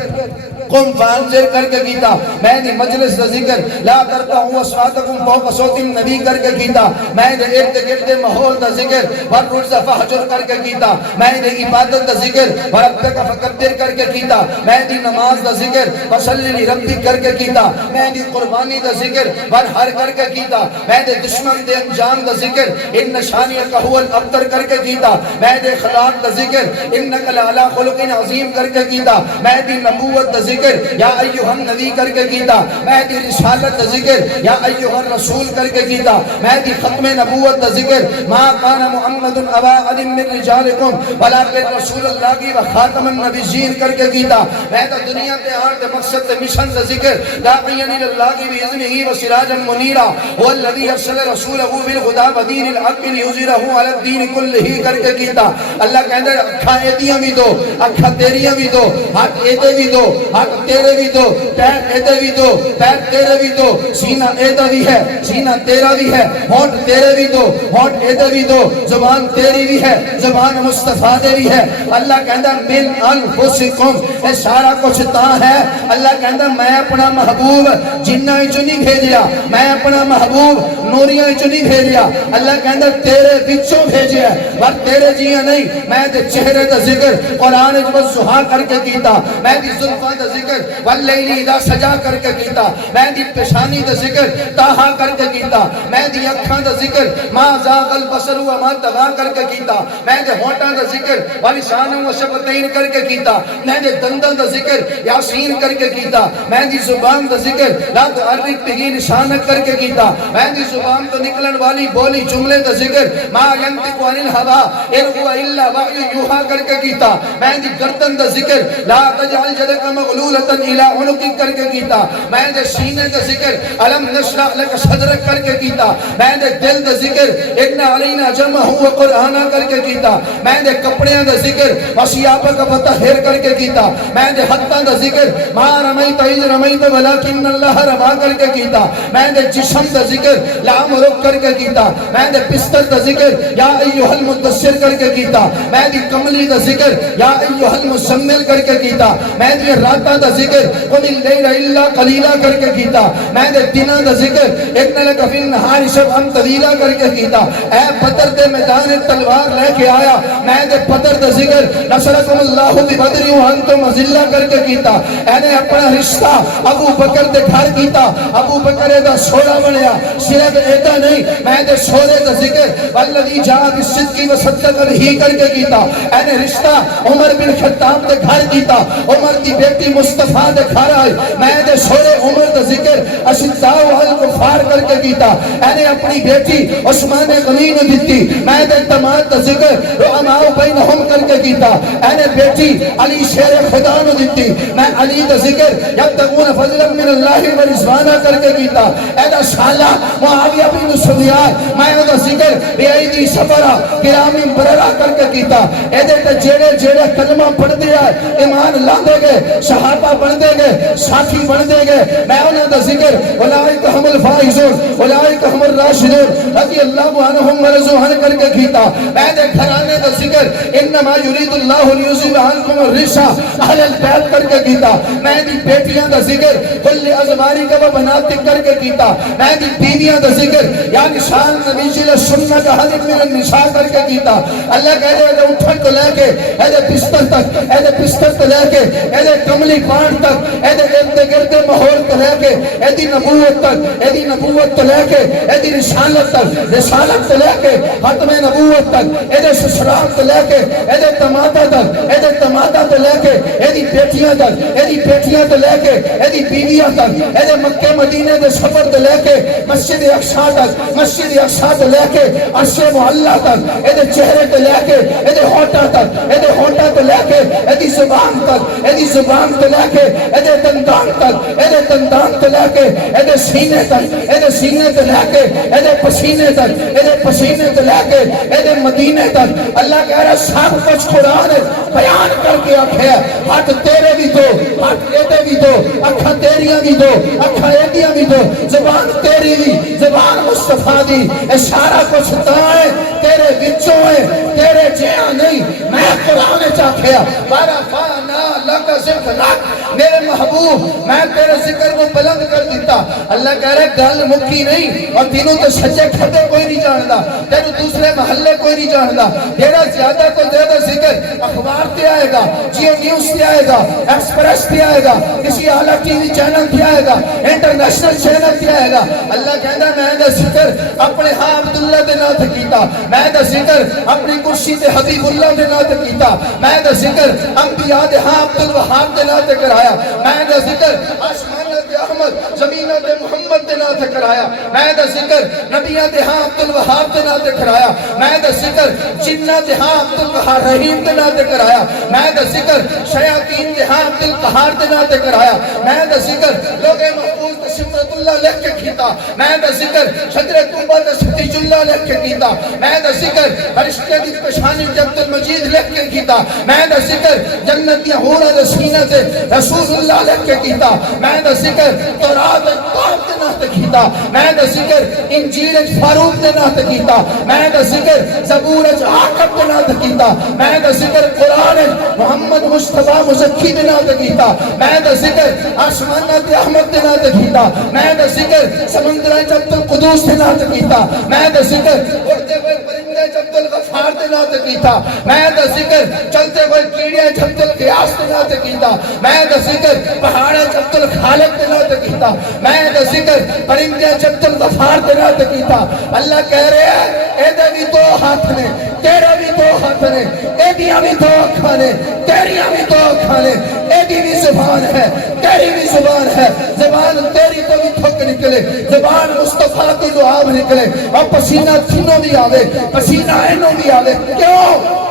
قم فانزل کر کے کیتا میں نے مجلس دا ذکر لا ترفعوا اصواتکم فوق صوت النبی کر کے کیتا میں نے ارد گرد ماحول دا ذکر والرجز فہجر کر کے کیتا میں نے عبادت دا ذکر وربک فکبر کر کے کیتا میں نے نماز دا ذکر وصلی لربک کر کے کیتا میں نے قربانی دا ذکر ورہر کر کے کیتا میں نے دشمن دے انجام دا ذکر ان شانیک هو الابتر کر کے کیتا میں نے اخلاق دا ذکر انک لعلی خلق عظیم کر کے کیتا میں نے نبوت دا ذکر یا ایوہ النبی کر کے کیتا میں دی رسالت دا ذکر یا ایوہ الرسول کر کے کیتا میں دی ختم نبوت دا ذکر ما کان محمد ابا احد من رجالکم ولکن رسول اللہ کی و خاتم النبیین کر کے کیتا میں دا دنیا تے آر دے مقصد دے مشن دا ذکر داعیا اللہ کی باذنہ و سراجا منیرا هو الذی ارسل رسولہ بالہدی ودین الحق لیظہرہ علی الدین کلہ کر کے کیتا اللہ کہندا اکھا ایدیاں بھی دو اکھا تیریاں بھی دو ہاتھ ایدے بھی دو ہاتھ تیرے بھی دو پیر ایدے بھی دو پیر تیرے بھی دو سینہ ایدہ بھی ہے سینہ تیرا بھی ہے ہونٹ تیرے بھی دو ہونٹ ایدے بھی دو زبان تیری بھی ہے زبان مصطفیٰ دے بھی ہے اللہ کہندا من انفسکم اے سارا کچھ تا ہے اللہ کہندا میں اپنا محبوب جنہ چوں نہیں بھیجیا میں اپنا محبوب نوریاں چوں نہیں بھیجیا اللہ کہندا تیرے وچوں بھیجیا پر تیرے جیاں نہیں میں تے چہرے دا ذکر قرآن وچ ضحا کر کے کیتا میں دی زلفاں دا ذکر ذکر واللیل اذا سجا کر کے کیتا میں دی پیشانی دا ذکر تاہا کر کے کیتا میں دی اکھاں دا ذکر ما زاغ البصر وما طغى کر کے کیتا میں دے ہونٹاں دا ذکر ولسان و شفتین کر کے کیتا میں دے دنداں دا ذکر یاسین کر کے کیتا میں دی زبان دا ذکر لا تحرک به لسانک کر کے کیتا میں دی زبان تو نکلن والی بولی جملے دا ذکر ما ينطق عن الهوى ان هو الا وحی یوحا کر کے کیتا میں دی گردن دا ذکر لا تجعل يدك مغلولة الى عنقك کر کے کیتا میں دے سینے دا ذکر الم نشرح لك صدرک کر کے کیتا میں دے دل دا ذکر ان علینا جمعہ وقرآن کر کے کیتا میں دے کپڑیاں دا ذکر وثیابک فطہر کر کے کیتا میں دے ہتھاں دا ذکر ما رمیت اذ رمیت ولکن اللہ رما کر کے کیتا میں دے جسم دا ذکر لام رک کر کے کیتا میں دے بستر دا ذکر یا ایھا المدثر کر کے کیتا میں دی کملی دا ذکر یا ایھا المزمل کر کے کیتا میں دی راتاں دا ذکر قم اللیل الا قلیلا کر کے کیتا میں دے دناں دا ذکر ان لک فی النہار سبحا طویلا کر کے کیتا اے بدر دے میدان تلوار لے کے آیا میں دے بدر دا ذکر نصرکم اللہ ببدر وانتم اذلہ کر کے کیتا اے نے اپنا رشتہ ابو بکر دے گھر کیتا ابو بکر دا سوڑا بنیا صرف ایتا نہیں میں دے سوڑے دا ذکر والذی جاء بالصدق وصدق به کر کے کیتا اے نے رشتہ عمر بن خطاب دے گھر کیتا عمر دی بیٹی مصطفیٰ دے گھر آئی میں دے سوڑے عمر دا ذکر اشداء الکفار کر کے کیتا اے نے اپنی بیٹی عثمان غنی نے دیتی میں دے تمام دا ذکر رعماء بینہم کر کے کیتا اے نے بیٹی علی شیر خدا نے دیتی میں علی دا ذکر یبتغون فضلا من اللہ ورضوانا کر کے کیتا اے دا شالہ معاویہ بن سفیان میں دا ذکر بیعیدی سفرہ کرام بررہ کر کے کیتا اے دے تے جیڑے جیڑے کلمہ پڑھ دیا ایمان لا دے گئے صحابہ بن دے گئے ساتھی بن دے گئے میں انہاں دا ذکر اولئک هم الفائزون اولئک هم الراشدون رضی اللہ عنہم ورضوا عنہ کر کے کیتا میں دے گھرانے دا ذکر انما یرید اللہ لیذھب عنکم الرجس اہل البیت کر کے کیتا میں دی بیٹیاں دا ذکر کل ازواجک و بناتک کر کے کیتا میں دی بیویاں دا ذکر یا نشان نبی صلی اللہ علیہ وسلم کا حدیث من النساء کر کے کیتا اللہ کہہ دے اٹھن تو لے کے اے دے بستر تک اے دے بستر تو لے کے اے دے کملی پان تک اے دے ارد گرد ماحول تو لے کے اے دی نبوت تک اے دی نبوت تو لے کے اے دی رسالت تک رسالت تو لے کے ختم نبوت تک اے دے سسرال تو لے کے اے دے تمادا تک اے دے تمادا تو لے کے اے دی بیٹیاں تک اے دی بیٹیاں تو لے کے اے دی بیویاں تک اے دے مکہ مدینے دے سفر تو لے کے مسجد اقصی تک مسجد اقصی تو لے کے عرش معلی تک اے دے چہرے تو لے کے اے دے ہونٹاں تک اے دے ہونٹاں تو لے کے اے دی زبان تک اے دی زبان تو لے کے اے دے دندان تک اے دے دندان تو لے کے اے دے سینے تک اے دے سینے تو لے کے اے دے پسینے تک اے دے پسینے تو لے کے اے دے مدینے تک اللہ کہہ رہا سب کچھ قرآن بیان کر کے آکھے ہاتھ تیرے بھی دو ہاتھ ایدے بھی دو اکھا تیریاں بھی دو اکھا ایدیاں بھی دو زبان تیری بھی زبان مصطفیٰ دی اے سارا کچھ دائیں تیرے وچوں ہے تیرے جیاں نہیں میں قرآن چاکھیا وَرَفَعْنَا لَكَ ذِكْرَكَ میرے محبوب میں تیرے ذکر کو بلند کر دیتا اللہ کہہ رہے گل مکی نہیں اور تینوں تو سچے کھتے کوئی نہیں جاندا تینوں دوسرے محلے کوئی نہیں جاندا تیرا زیادہ تو زیادہ ذکر اخبار تے آئے گا جیو نیوز تے آئے گا ایکسپریس تے آئے گا کسی اعلیٰ ٹی وی چینل تے آئے گا انٹرنیشنل چینل تے آئے گا اللہ کہنا میں نے ذکر اپنے ہاں عبداللہ دے ناتھ کیتا میں نے ذکر اپنی کرسی تے حبیب اللہ دے ناتھ کیتا میں نے ذکر انبیاء دے ہاں عبدالوہاب دے ناتھ کرایا میں نے ذکر آسمانت احمد زمینت محمد دے ناتھ کرایا میں نے ذکر نبیات ہاں عبدالوہاب دے ناتھ کرایا میں نے ذکر جنات ہاں عبدالقہار رحیم دے ناتھ کرایا میں نے ذکر شیاطین دے ہاں عبدالقہار دے ناتھ کرایا میں نے ذکر لوگ محفوظ تے سمرت اللہ لکھ کے کیتا میں نے ذکر شجر طوبہ تے ستیج اللہ لکھ کے کیتا میں نے ذکر فرشتے دی پیشانی عبد المجید لکھ کے کیتا میں نے ذکر جنت یا حورا دے سینہ تے رسول اللہ لکھ کے کیتا میں نے ذکر تورات تورات دے ناتھ کیتا میں نے ذکر انجیل فاروق دے ناتھ کیتا میں نے ذکر زبور عاقب دے ناتھ کیتا میں نے ذکر قرآن محمد مصطفیٰ مزکی دے ناتھ کیتا میں نے ذکر آسمانات احمد دے ناتھ کیتا میں نے ذکر سمندرہ عبد القدوس دے ناتھ کیتا میں نے ذکر اڑتے ہوئے پرندے عبد الغفار دے نہ کیتا میں دا ذکر چلتے ہوئے کیڑے جبت القیاس نہ کیتا میں دا ذکر پہاڑے جبت الخالق نہ کیتا میں دا ذکر پرندے جبت الغفار نہ کیتا اللہ کہہ رہے ہیں اے دے بھی دو ہاتھ نے تیرے بھی دو ہاتھ نے اے دیاں بھی دو اکھاں نے تیریاں بھی دو اکھاں نے اے دی بھی زبان ہے تیری بھی زبان ہے زبان تیری تو بھی تھک نکلے زبان مصطفیٰ کی دعا بھی نکلے اور پسینہ تھنوں بھی آوے پسینہ اینوں بھی آوے کیوں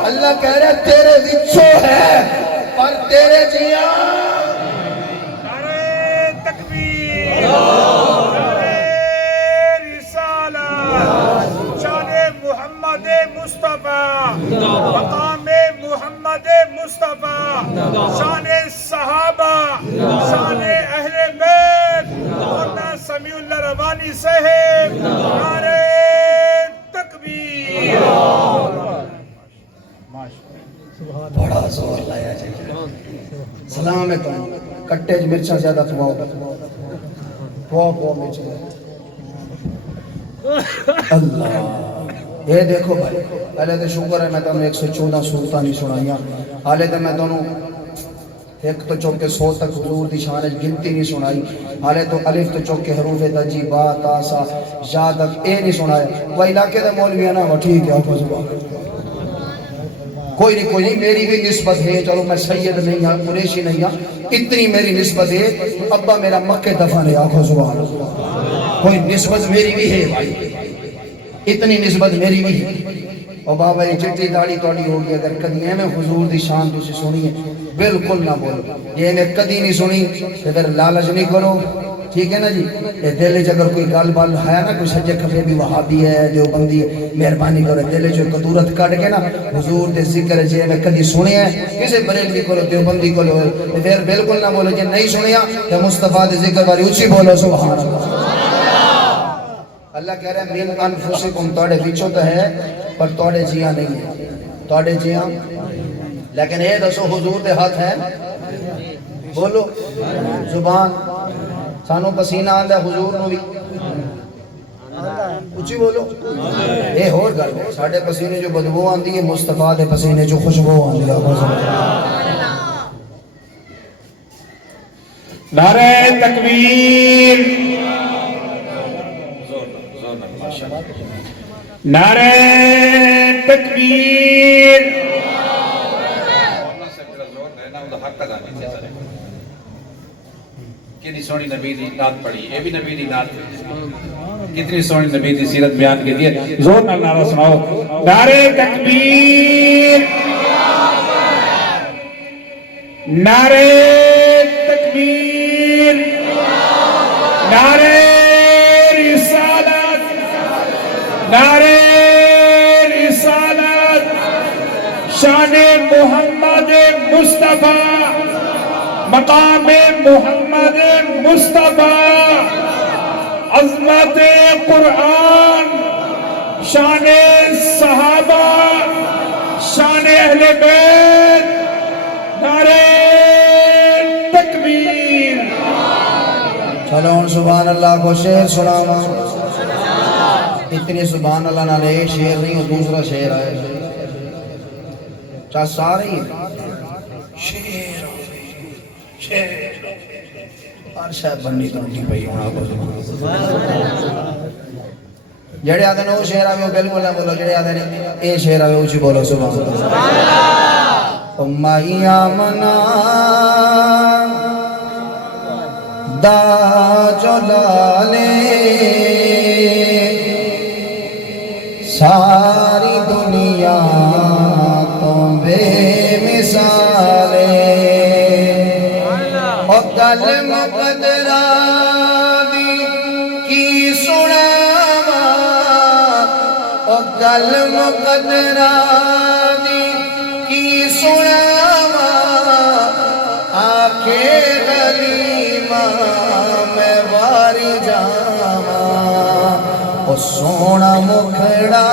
اللہ کہہ رہے تیرے وچو ہے پر تیرے جیاں نعرہ تکبیر نعرہ رسالت شان محمد مصطفیٰ مقام محمد مصطفیٰ شان صحابہ شان اہل بیت مولانا سمیع اللہ ربانی صاحب نعرہ تکبیر بڑا زور لایا جائے سلام ہے تو کٹے مرچہ زیادہ کھواؤ مرچہ اللہ یہ دیکھو بھائی پہلے تو شکر ہے میں تمہیں 114 صورتاں نہیں سنائیاں حالے تو میں تمہیں ایک تو چوکے 100 تک حضور دی شان گنتی نہیں سنائی حالے تو الف تو چوکے حروف تجی با تا سا جا تک اے نہیں سنایا وہ علاقے دے مولوی ہے نا وہ ٹھیک ہے آپ زبان کوئی نہیں میری بھی نسبت ہے چلو میں سید نہیں ہوں قریشی نہیں ہوں اتنی میری نسبت ہے ابا میرا مکہ دفن ہے آنکھوں زبان کوئی نسبت میری بھی ہے بھائی اتنی نسبت میری بھی ہے اور بابا یہ چٹی داڑی توڑی ہوگی اگر کدی میں حضور دی شان تسی سنی ہے بالکل نہ بولو یہ میں کدی نہیں سنی پھر لالچ نہیں کرو ٹھیک ہے نا جی یہ دل چ اگر کوئی گل بال ہے نا کوئی سجے کھبے بھی وہابی ہے دیوبندی ہے مہربانی کرو دل چ کدورت کٹ کے نا حضور دے ذکر جے میں کدی سنی ہے کسے بریلوی کو دیوبندی کو پھر بالکل نہ بولو جے نہیں سنیا تے مصطفیٰ دے ذکر باری اونچی بولو سبحان اللہ اللہ کہہ رہا ہے من انفسکم توڑے وچوں تو ہے پر توڑے جیاں نہیں ہے توڑے جیاں لیکن اے دسو حضور دے ہاتھ ہے بولو زبان سانو پسینہ آندہ حضور نو بھی اچھی بولو اے اور گل ساڑھے پسینے جو بدبو آندی ہے مصطفیٰ دے پسینے جو خوشبو آندی ہے نعرہ تکبیر نعرہ تکبیر کتنی سونی نبی دی نعت پڑھی یہ بھی نبی دی نعت کتنی سونی نبی دی سیرت بیان کی دی زور نال نعرہ سناؤ نعرہ تکبیر نعرہ تکبیر نعرہ رسالت نعرہ رسالت شان محمد مصطفیٰ مقام محمد مصطفیٰ عظمت قرآن شان صحابہ شان اہل بیت نعرہ تکبیر چلو سبحان اللہ کو شعر سناما اتنی سبحان اللہ نہ لے شعر نہیں ہو دوسرا شعر آئے چاہ ساری شعر ہر شاید بننی تنٹی پئی ہونا کو جڑے آدھے نے وہ شعر آئے وہ بالکل نہ بولو جڑے آدھے نے اے شعر آئے اچھی بولو سبحان اللہ امائی آمنا دا جلالے ساری دنیا تو بے مثالے اور گل مقدرہ دی کی سناوا اور گل مقدرہ دی کی سناوا آکھے غلیمہ میں واری جاوا او سونا مکھڑا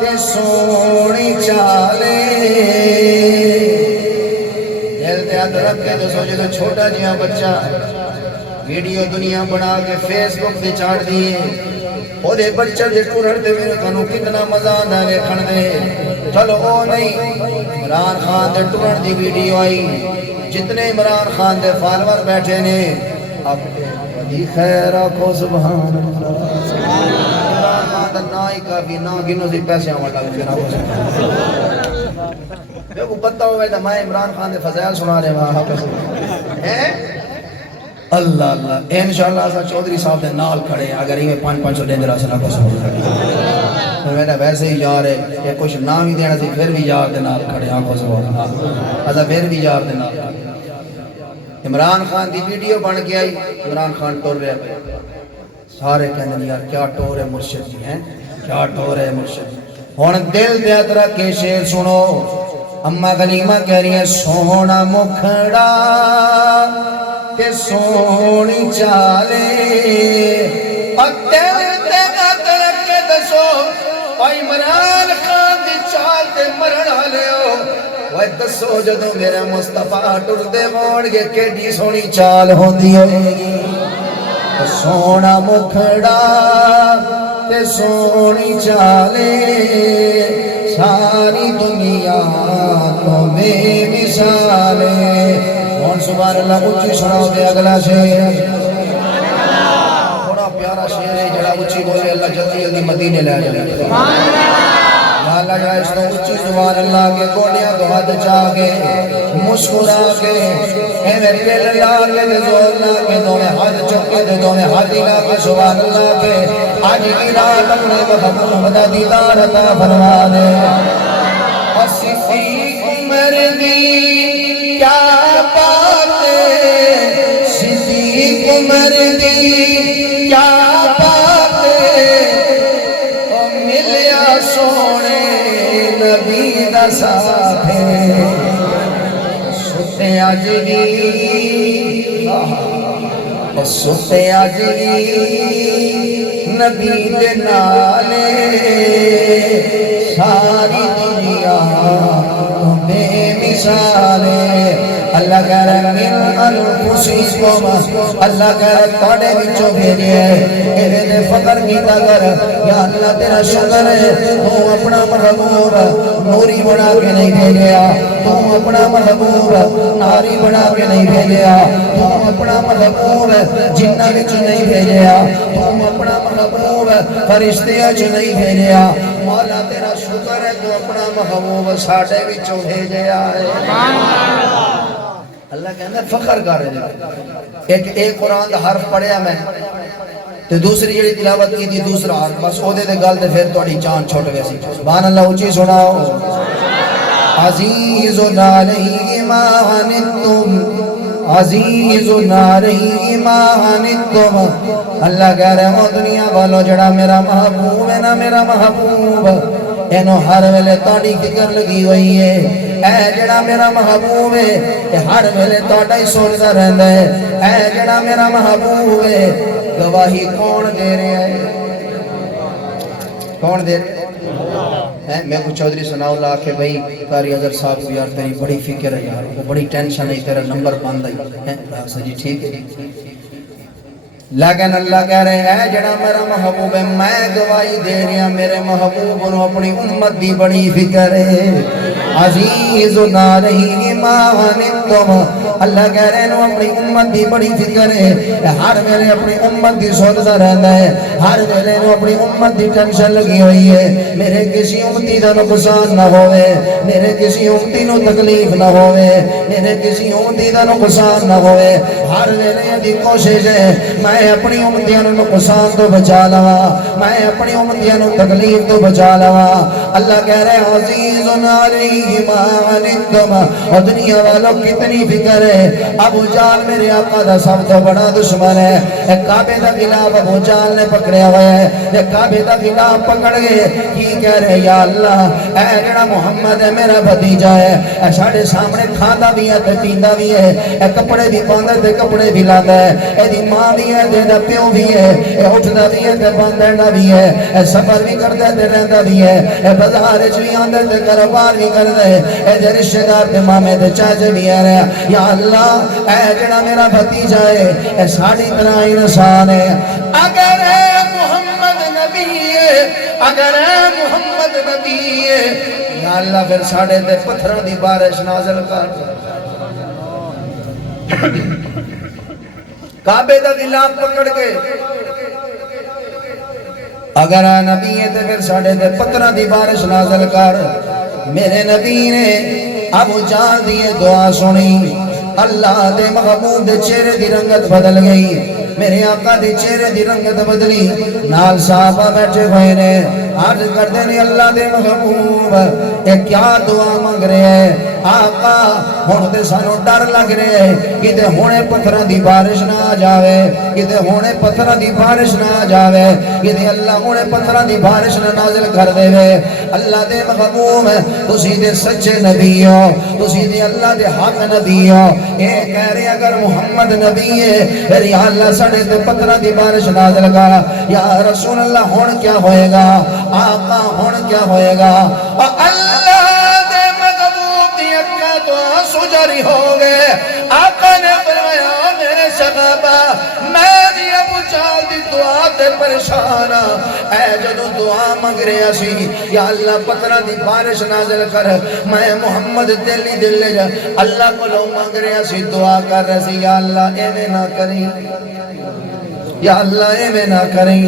تے سونی چالے دل تے ہاتھ رکھ کے تو سوچے تو چھوٹا جہاں بچہ ویڈیو دنیا بنا کے فیس بک تے چاڑ دیے وہ دے بچے دے ٹورڑ دے میرے کنو کتنا مزہ آنا ویکھن دے چلو او نہیں عمران خان دے ٹورڑ دی ویڈیو آئی جتنے عمران خان دے فالور بیٹھے نے اب ولی خیر آکھو سبحان اللہ عمران خان دا نا ہی کافی نا گنو سی پیسے آمد لگ پھر آکھو سبحان اللہ میں کو پتہ ہوئے تھا میں عمران خان دے فضائل سنا رہے وہاں ہیں اللہ اللہ انشاءاللہ ایسا چودھری صاحب دے نال کھڑے اگر ہی میں 500 دیں درہ سنا کو سبحان میں نے ویسے ہی یار ہے کہ کچھ نام ہی دینا سی پھر بھی یار دے نال کھڑے آنکھوں سبحان اللہ ایسا پھر بھی یار دے نال عمران خان دی ویڈیو بن کے آئی عمران خان ٹور رہے پہ سارے کہنے یار کیا ٹور ہے مرشد جی ہیں کیا ٹور ہے مرشد ہون دل دیا طرح کے شیر سنو اماں غنیمہ کہہ رہی ہیں سونا مکھڑا تے سونی چالے اکتر تیگا ترکے دسو اوہ عمران خان دی چال تے مرن آلے ہو وہ دسو جدو میرے مصطفیٰ ٹر دے موڑ گے کیڑی سونی چال ہوں دی ہوئے گی سونا مکھڑا تے سونی چالے ساری دنیا تو بے مثالے کون سبحان اللہ اچھی سناؤ دے اگلا شیر بڑا پیارا شیر ہے جڑا اچھی بولے اللہ جلدی جلدی مدینے لے جائے یا اللہ جائے اس نے اچھی سبحان اللہ کے گوڑیاں تو حد چاہ کے مسکرا کے اے میرے دل لا کے دے زور لا کے دو میں حد چکے دے دو میں حد لا کے سبحان اللہ کے آج کی رات اپنے محبوب دا دیدار عطا فرما دے اور صدیق عمر دی کیا بات ہے صدیق عمر دی کیا بات ہے او ملیا سونے نبی دا ساتھ ہے ستے آج گی ستے آج گی نبی دے نالے ساری دنیا بے مثالے اللہ کہہ رہے من انفسکم اللہ کہہ رہے توڑے بچوں بھیجے اے دے فقر کی تگر یا اللہ تیرا شکر ہے تو اپنا محبوب نوری بنا کے نہیں بھیجیا تو اپنا محبوب ناری بنا کے نہیں بھیجیا تو اپنا محبوب جنہ بچ نہیں بھیجیا تو اپنا محبوب فرشتیاں چ نہیں بھیجیا مولا تیرا شکر ہے تو اپنا محبوب ساڑھے بچوں بھیجیا ہے اللہ کہنا فخر کر رہے ایک قرآن دا حرف پڑھیا میں تو دوسری جڑی تلاوت کی تھی دوسرا حرف بس او دے گل دے پھر توڑی چاند چھوٹ گئے سی سبحان اللہ اونچی سناؤ عزیز علیہ ما عنتم عزیز علیہ ما عنتم اللہ کہہ رہے ہو دنیا والو جڑا میرا محبوب ہے نا میرا محبوب اینو ہر ویلے تاڑی فکر لگی ہوئی ہے اے جڑا میرا محبوب ہے ہر ویلے تاڑا ہی سوچتا رہتا ہے اے جڑا میرا محبوب ہے گواہی کون دے رہے ہیں کون دے رہے ہیں میں کو چودھری ثناء اللہ کہ بھئی قاری اظہر صاحب کو یار تیری بڑی فکر ہے یار وہ بڑی ٹینشن ہے تیرا نمبر باندھ آئی جی ٹھیک ہے لیکن اللہ کہہ رہے ہیں جڑا میرا محبوب ہے میں گواہی دے رہا میرے محبوب انہوں اپنی امت دی بڑی فکر ہے عزیز علیہ ما عنتم اللہ کہہ رہے ہیں اپنی امت دی بڑی فکر ہے ہر ویلے اپنی امت دی سوچتا رہتا ہے ہر ویلے اپنی امت دی ٹینشن لگی ہوئی ہے میرے کسی امتی دا نقصان نہ ہوئے میرے کسی امتی نو تکلیف نہ ہوئے میرے کسی امتی دا نقصان نہ ہوئے ہر ویلے دی کوشش ہے میں اپنی امتیاں نو نقصان تو بچا لوا میں اپنی امتیاں نو تکلیف تو بچا لوا اللہ کہہ رہے ہیں عزیز علیہ ما عنتم اور دنیا والوں کتنی فکر ہے ابو جال میرے آقا دا سب تو بڑا دشمن ہے ایک کعبے دا غلاف ابو جال نے پکڑیا ہوا ہے ایک کعبے دا غلاف پکڑ گئے کی کہہ رہے یا اللہ اے جڑا محمد ہے میرا بھتیجا ہے اے ساڑھے سامنے کھانا بھی ہے تے پیندا بھی ہے اے کپڑے بھی پاندے تے کپڑے بھی لاندا ہے اے دی ماں بھی ہے تے دا پیو بھی ہے اے اٹھدا بھی ہے تے بندھدا بھی ہے اے سفر بھی کردا تے رہندا بھی ہے اے بازار وچ بھی آندا تے کاروبار بھی کردا ہے اے دے رشتہ دار تے مامے تے چاچے بھی آ رہے یا اللہ اے جڑا میرا بھتیجا ہے اے ساڑی طرح انسان ہے اگر محمد نبی اگر اے محمد نبی ہے یا اللہ پھر ساڑے دے پتھروں دی بارش نازل کر کعبے دا غلاف پکڑ کے اگر اے نبی ہے تو پھر ساڑے دے پتھروں دی بارش نازل کر میرے نبی نے ابو جہل دی دعا سنی اللہ دے محبوب دے چہرے دی رنگت بدل گئی میرے آقا دے چہرے دی رنگت بدلی نال صحابہ بیٹھے ہوئے نے عرض کرتے ہیں اللہ دے محبوب اے کیا دعا مانگ رہے ہیں آقا ہونے سانو ڈر لگ رہے ہیں کتے ہونے پتھرہ دی بارش نہ آ جاوے کتے ہونے پتھرہ دی بارش نہ آ جاوے کتے اللہ ہونے پتھرہ دی بارش نہ نازل کر دے وے اللہ دے محبوب تسی دے سچے نبی ہو تسی دے اللہ دے حق نبی ہو اے کہہ رہے اگر محمد نبی ہے پھر یا اللہ سڑے دے پتھرہ دی بارش نازل کر یا رسول اللہ ہون کیا ہوئے گا آقا ہون کیا ہوئے گا اللہ دے محبوب دی اکا تو آنسو جاری ہو گئے آقا نے فرمایا میرے صحابہ میں بھی ابو جہل دی دعا تے پریشان اے جدو دعا مانگ رہے سی یا اللہ پتھرہ دی بارش نازل کر میں محمد دلی دل لے جا اللہ کو لو مانگ رہے سی دعا کر رہے سی یا اللہ ایویں نہ کریں یا اللہ ایویں نہ کریں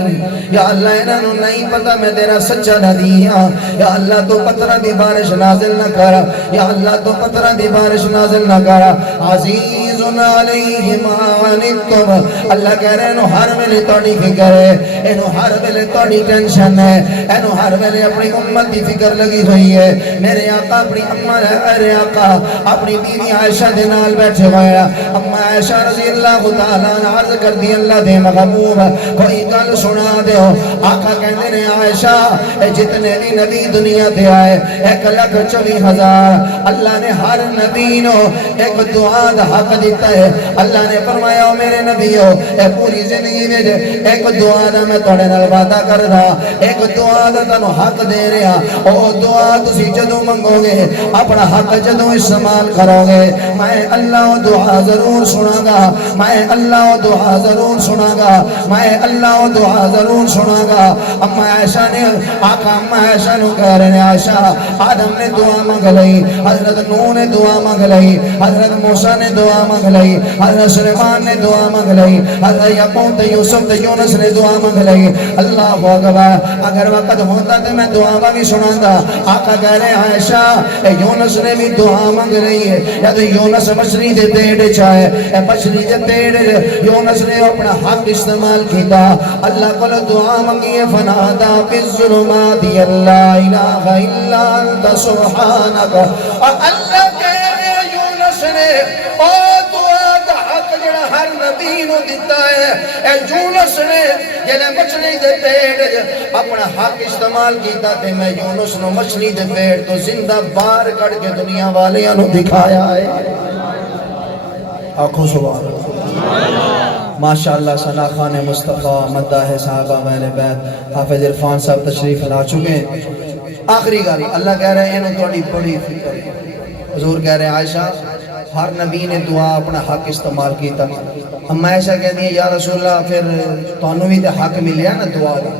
یا اللہ انہاں نوں نہیں پتہ میں تیرا سچا نبی ہاں یا اللہ تو پتھرہ دی بارش نازل نہ کر یا اللہ تو پتھرہ دی بارش نازل نہ کر عزیز علیہ ما عنتم اللہ کہہ رہے انہوں ہر ویلے توڑی فکر ہے انہوں ہر ویلے توڑی ٹینشن ہے انہوں ہر ویلے اپنی امت دی فکر لگی ہوئی ہے میرے آقا اپنی امت ہے میرے آقا اپنی بیوی عائشہ دے نال بیٹھے ہوئے اما عائشہ رضی اللہ تعالیٰ نے عرض کر دی اللہ دے محبوب کوئی گل سنا دے ہو آقا کہتے ہیں عائشہ جتنے بھی نبی دنیا تے آئے 1,24,000 اللہ نے ہر نبی نو ایک دعا دا حق دیتا ہے اللہ نے فرمایا میرے نبیو اے پوری زندگی میں ایک دعا دا میں توڑے نال وعدہ کر رہا ایک دعا دا تنو حق دے رہا او دعا تسی جدو منگو گے اپنا حق جدو استعمال کرو گے میں اللہ دعا ضرور سنا گا میں اللہ دعا ضرور سنا گا میں اللہ دعا ضرور سنا گا اما عائشہ نے آقا اما عائشہ نو کہہ رہے ہیں عائشہ آدم نے دعا مانگ لئی حضرت نوح نے دعا مانگ لئی حضرت موسیٰ نے دعا مانگ لئی حضرت سلیمان نے دعا مانگ لئی حضرت یعقوب تے یوسف تے یونس نے دعا مانگ لئی اللہ اکبر اگر وقت ہوتا تو میں دعا بھی سنا دا آقا کہہ رہے ہیں عائشہ یونس نے بھی دعا مانگ رہی ہے یا تو یونس مچھلی دے پیڑ چاہے مچھلی دے پیڑ یونس نے اپنا حق استعمال کیتا اللہ کو دعا مانگی ہے فنادا بالظلمات لا الہ الا انت سبحانک اللہ کہہ رہے ہیں یونس نے او دعا دا حق جڑا ہر نبی نو دیتا ہے اے یونس نے جنہیں مچھلی دے پیڑ اپنا حق استعمال کیتا تے میں یونس نو مچھلی دے پیڑ تو زندہ بار کڑ کے دنیا والے انو دکھایا ہے آنکھوں سبحان اللہ ماشاءاللہ ثنا خان مصطفیٰ مداح صحابہ اہل بیت حافظ عرفان صاحب تشریف لا چکے ہیں آخری گاری اللہ کہہ رہے ہیں انہوں توڑی بڑی فکر حضور کہہ رہے ہیں عائشہ ہر نبی نے دعا اپنا حق استعمال کیتا ہم عائشہ کہہ دیا یا رسول اللہ پھر تانوں بھی تے حق ملیا نا دعا دا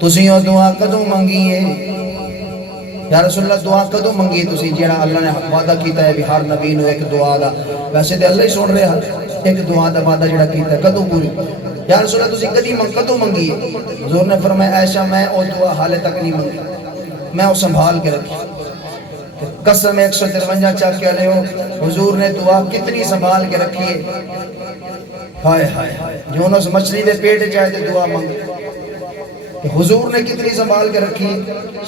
تسی وہ دعا کدوں منگی ہے یا رسول اللہ دعا کدوں منگی تسی جیڑا اللہ نے وعدہ کیتا ہے بھی ہر نبی نو ایک دعا دا ویسے تے اللہ ہی سن رہے ہیں ایک دعا دا وعدہ جیڑا کیتا ہے کدوں پوری یا رسول اللہ تسی کدوں منگی ہے حضور نے فرمایا عائشہ میں او دعا حالے تک نہیں منگی میں وہ سنبھال کے رکھی قسم 153 چاک کے لے ہو حضور نے دعا کتنی سنبھال کے رکھی ہے ہائے ہائے یونس مچھلی دے پیٹ جائے تے دعا مانگ حضور نے کتنی سنبھال کے رکھی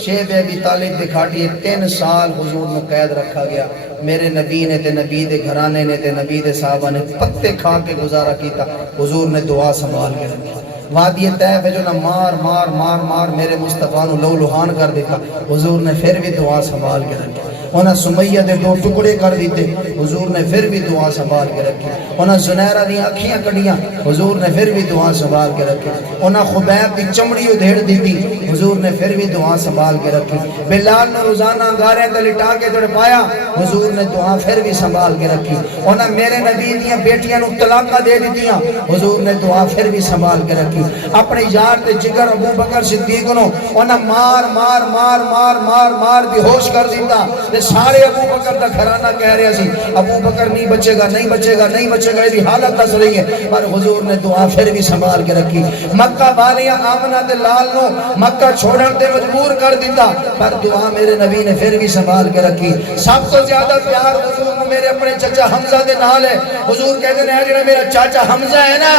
شیب ابی طالب دے کھاٹی 3 سال حضور نے قید رکھا گیا میرے نبی نے تے نبی دے گھرانے نے تے نبی دے صحابہ نے پتے کھا کے گزارا کیتا حضور نے دعا سنبھال کے رکھی وادی طیف ہے جو نہ مار مار مار مار میرے مصطفیٰ نو لو لوہان کر دیتا حضور نے پھر بھی دعا سنبھال کے رکھی انہاں سمیہ دے 2 ٹکڑے کر دیتے حضور نے پھر بھی دعا سنبھال کے رکھی انہاں زنیرہ دی آنکھیاں کڑیاں حضور نے پھر بھی دعا سنبھال کے رکھی انہاں خبیب دی چمڑی ادھیڑ دیتی حضور نے پھر بھی دعا سنبھال کے رکھی بلال نے روزانہ انگارے تے لٹا کے تڑ پایا حضور نے دعا پھر بھی سنبھال کے رکھی. انہاں میرے نبی دیاں بیٹیاں نو طلاقاں دے دتیاں, حضور نے دعا پھر بھی سنبھال کے رکھی. اپنے یار تے جگر ابو بکر صدیق نو انہاں مار مار مار مار مار مار بے ہوش کر دیتا تے سارے ابو بکر دا گھرانہ کہہ رہے سی ابو بکر نہیں بچے گا نہیں بچے گا نہیں بچے گا, یہ حالت دس رہی ہے. پر حضور نے دعا پھر بھی سنبھال کے رکھی. مکہ والیاں آمنہ دے لال نو مکہ چھوڑن تے مجبور کر دیتا, پر دعا میرے نبی نے پھر بھی سنبھال کے رکھی. سب تو زیادہ پیار حضور نے میرے اپنے چچا حمزہ دے نال ہے. حضور کہتے ہیں جڑا میرا چاچا حمزہ ہے نا,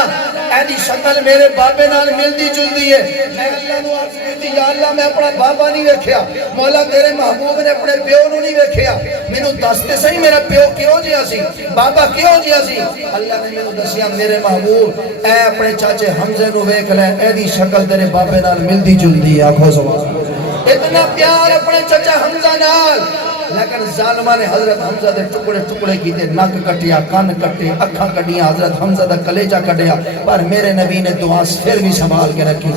ایدی شکل میرے بابے نال ملتی جلتی ہے. میں اللہ نو عرض کیتی یا اللہ میں اپنا بابا نہیں ویکھیا, مولا تیرے محبوب نے اپنے پیو نو نہیں ویکھیا, مینوں دس تے صحیح میرا پیو کیوں جیا سی, بابا کیوں جیا سی. اللہ نے مینوں دسیا میرے محبوب اے اپنے چاچے حمزے نو ویکھ لے, ایدی شکل تیرے بابے نال ملتی جلتی ہے. آکھو سبحان اللہ. اتنا پیار اپنے چچا حمزہ نال. لیکن ظالمہ نے حضرت حمزہ دے ٹکڑے ٹکڑے کیتے, نک کٹیا, کان کٹے, اکھاں کٹیاں, حضرت حمزہ دا کلیجہ کٹیا, پر میرے نبی نے دعا پھر بھی سنبھال کے رکھی.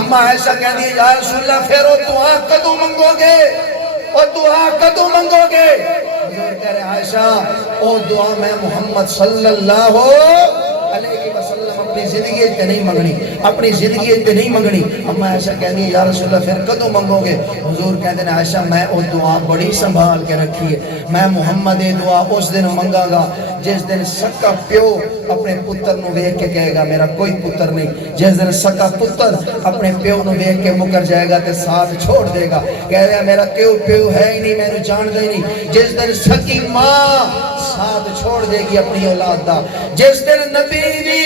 اما عائشہ کہتی ہے یا رسول اللہ پھر وہ دعا کدوں منگو گے, وہ دعا کدوں منگو گے. حضور کہہ رہے عائشہ وہ دعا میں محمد صلی اللہ علیہ وسلم اپنی زندگی تے نہیں منگنی, اپنی زندگی تے نہیں منگنی. اما عائشہ کہتی ہے یا رسول اللہ پھر کدوں منگو گے. حضور کہتے ہیں عائشہ میں وہ دعا بڑی سنبھال کے رکھی ہے. میں محمد دعا اس دن منگا گا جس دن سکا پیو اپنے پتر نو ویکھ کے کہے گا میرا کوئی پتر نہیں. جس دن سکا پتر اپنے پیو نو ویکھ کے مکر جائے گا تے ساتھ چھوڑ دے گا, کہہ رہا میرا پیو ہے ہی نہیں, میں نے جان دے نہیں. جس دن سکی ماں ساتھ چھوڑ دے گی اپنی اولاد دا, جس دن نبی بھی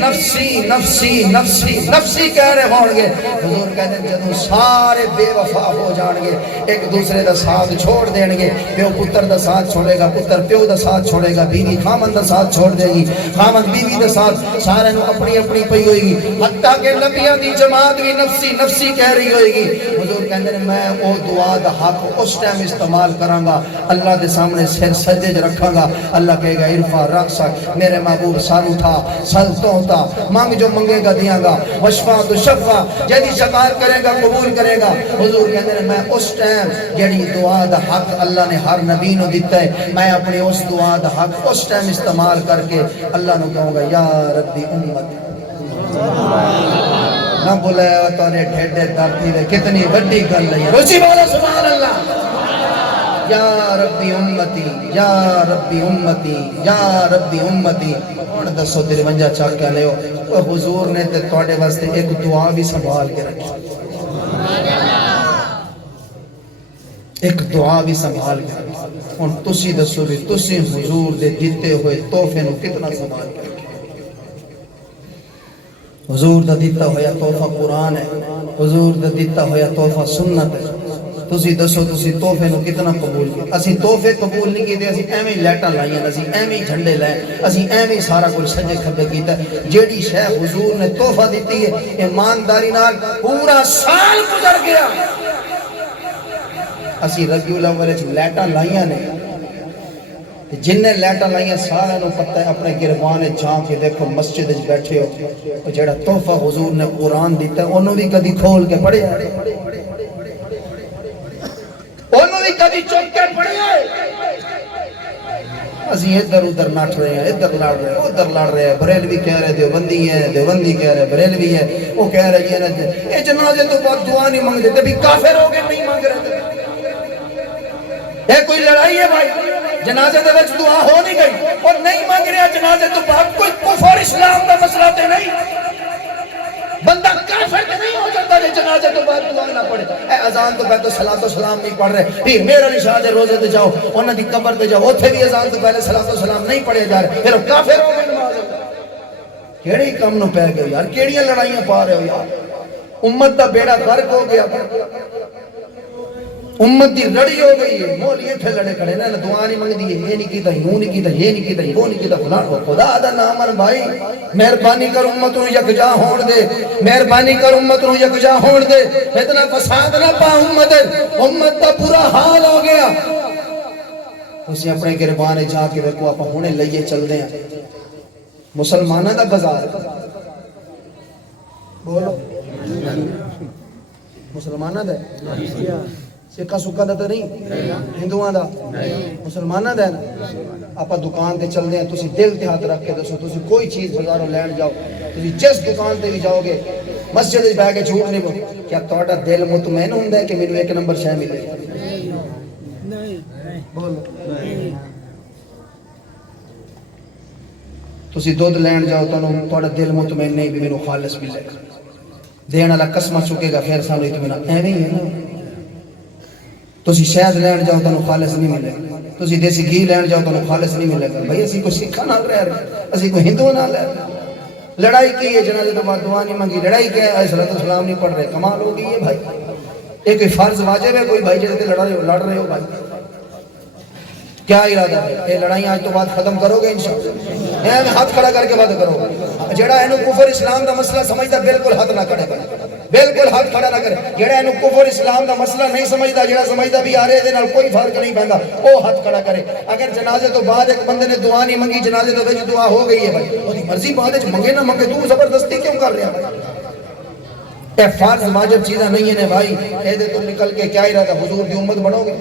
نفسی نفسی نفسی نفسی کہہ رہے ہون گے. حضور کہتے ہیں جدوں سارے بے وفا ہو جان گے, ایک دوسرے دا ساتھ چھوڑ دین گے, پیو پتر دا ساتھ چھوڑے گا, پتر پیو دا ساتھ چھوڑے گا, بیوی خامن دا ساتھ چھوڑ دے گی, خامن بیوی دا ساتھ, سارے نو اپنی اپنی پئی ہوئے گی, حتیٰ کہ نبیاں دی جماعت بھی نفسی نفسی کہہ رہی ہوئے گی. حضور کہتے ہیں میں او دعا دا حق اس ٹائم استعمال کراں گا, اللہ دے سامنے سر سجدے وچ رکھاں گا. اللہ کہے گا ارفع رأسک, میرے محبوب سر اٹھا, سر تو ہوتا, مانگ جو منگے گا دیاں گا, وشفا تو شفا, جیدی شفاعت کرے گا قبول کرے گا. حضور کہتے ہیں میں اس ٹائم جیڑی دعا دا حق اللہ نے ہر نبی نو دیتا ہے, میں اپنے اس دعا دا حق اس ٹائم استعمال کر کے اللہ نو کہوں گا یا ربی امت. نہ بلایا تارے ڈھیڈے دردی دے کتنی بڑی گل ہے, روچی بولا سبحان اللہ. یا ربی امتی یا ربی امتی یا ربی امتی. ہن دسو 53 چاہ کے لے او حضور نے تے تواڈے واسطے ایک دعا بھی سنبھال کے رکھی, ایک دعا بھی سنبھال کے رکھی. ہن تسی دسو بھی تسی حضور دے دیتے ہوئے تحفے نو کتنا سنبھال کے رکھی. حضور دا دیتا ہویا تحفہ قرآن ہے, حضور دا دیتا ہویا تحفہ سنت ہے. تسی دسو تسی تحفے نو کتنا قبول کیا. اسی تحفے قبول نہیں کیتے, اسی ایویں لیٹاں لائیاں, اسی ایویں جھنڈے لائے, اسی ایویں سارا کچھ سجے کھبے کیتا. جیڑی شے حضور نے تحفہ دیتی ہے ایمانداری نال پورا سال گزر گیا, اسی ربیع الاول وچ لیٹاں لائیاں نے, جن نے لیٹاں لائیاں سارے نو پتہ ہے. اپنے گربان جا کے دیکھو مسجد وچ بیٹھے ہو, جیڑا تحفہ حضور نے قرآن دیتا ہے انہوں بھی کدی کھول کے پڑھیا, انہوں بھی کبھی چوک کے پڑھے. اسی ادھر ادھر ناٹ رہے ہیں, ادھر لڑ رہے ہیں, ادھر لڑ رہے ہیں. بریلوی کہہ رہے دیوبندی ہے, دیوبندی کہہ رہے بریلوی ہے, وہ کہہ رہے یہ جنازے تو بعد دعا نہیں مانگ دیتے, بھی کافر ہو گئے نہیں مانگ رہے. یہ کوئی لڑائی ہے بھائی, جنازے دے وچ دعا ہو نہیں گئی اور نہیں مانگ رہے جنازے تو بعد. کوئی کفر اسلام کا مسئلہ تے نہیں, بندہ کافر نہیں ہو جاتا جی جنازے تو بعد دعا نہ پڑھے. اے اذان تو پہلے صلاۃ و سلام نہیں پڑھ رہے, پھر میرا علی شاہ دے روزے تے جاؤ, انہاں دی قبر تے جاؤ, اوتھے بھی اذان تو پہلے صلاۃ و سلام نہیں پڑھے جا رہے, پھر کافر ہو گئے. نماز کیڑی کم نو پے گئے یار, کیڑیاں لڑائیاں پا رہے ہو یار. امت دا بیڑا غرق ہو گیا, امت دی لڑی ہو گئی ہے. مولی ایتھے لڑے کھڑے نا, دعا نہیں منگدی ہے, یہ نہیں کیتا, یوں نہیں کیتا, یہ نہیں کیتا, وہ نہیں کیتا, فلاں. خدا دا نام ہے بھائی, مہربانی کر امت نو یکجا ہون دے, مہربانی کر امت نو یکجا ہون دے. اتنا فساد نہ پا امت, امت دا برا حال ہو گیا. اسی اپنے گربان جا کے دیکھو, آپ ہونے لئیے چل دیں مسلمانہ دا بازار. بولو مسلمانہ دا سکھا سکھا دا تو نہیں، ہندوؤں دا مسلمانوں دا ہے نا. آپ دکان تے چلتے ہیں، تسی دل تے ہاتھ رکھ کے دسو، تسی کوئی چیز بازاروں لین جاؤ، تسی جس دکان تے بھی جاؤ گے مسجد وچ بیٹھ کے جھوٹ نہیں بولو، کیا تہاڈا دل مطمئن ہوندا ہے کہ مینوں ایک نمبر شے ملے؟ بولو. تسی دودھ لین جاؤ تہاڈا دل مطمئن نہیں بھی مینوں خالص ملے گا، دین والا قسمہ چکے گا پھر سانوں اطمینان، ایویں ہی ہے نا. تسی شہد لین جاؤ تانوں خالص نہیں ملے گا، تسی دیسی گھی لین جاؤ تانوں خالص نہیں ملے گا. بھائی اسی کوئی سکھاں نال رہ رہے، اسی کوئی ہندو نال رہ رہے. لڑائی کی ہے جنازے تو بعد دعا نہیں منگی، لڑائی کیا ہے صلاۃ السلام نہیں پڑھ رہے، کمال ہو گئی ہے بھائی. یہ کوئی فرض واجب ہے کوئی بھائی جڑے لڑ رہے ہو بھائی؟ کیا ارادہ ہے؟ یہ لڑائیاں آج تو بعد ختم کرو گے انشاءاللہ؟ ہاتھ کھڑا کر کے بات کرو. جڑا اینو کفر اسلام دا مسئلہ سمجھدا بالکل ہاتھ نہ کھڑے کرے، بالکل ہاتھ کھڑا نہ کرے. جڑا اینو کفر اسلام دا مسئلہ نہیں سمجھدا، جڑا سمجھدا بھی یار دے نال کوئی فرق نہیں پیندا، او ہاتھ کھڑا کرے. اگر جنازے تو بعد ایک بندے نے دعا نہیں منگی، جنازے تو وچ دعا ہو گئی ہے بھائی، اودی مرضی بعد وچ منگے نہ منگے، تو زبردستی کیوں کر رہا بھائی؟ اے فرض واجب چیزاں نہیں ہیں بھائی. اے دے تو نکل کے کیا ارادہ؟ حضور دی امت بنو گے؟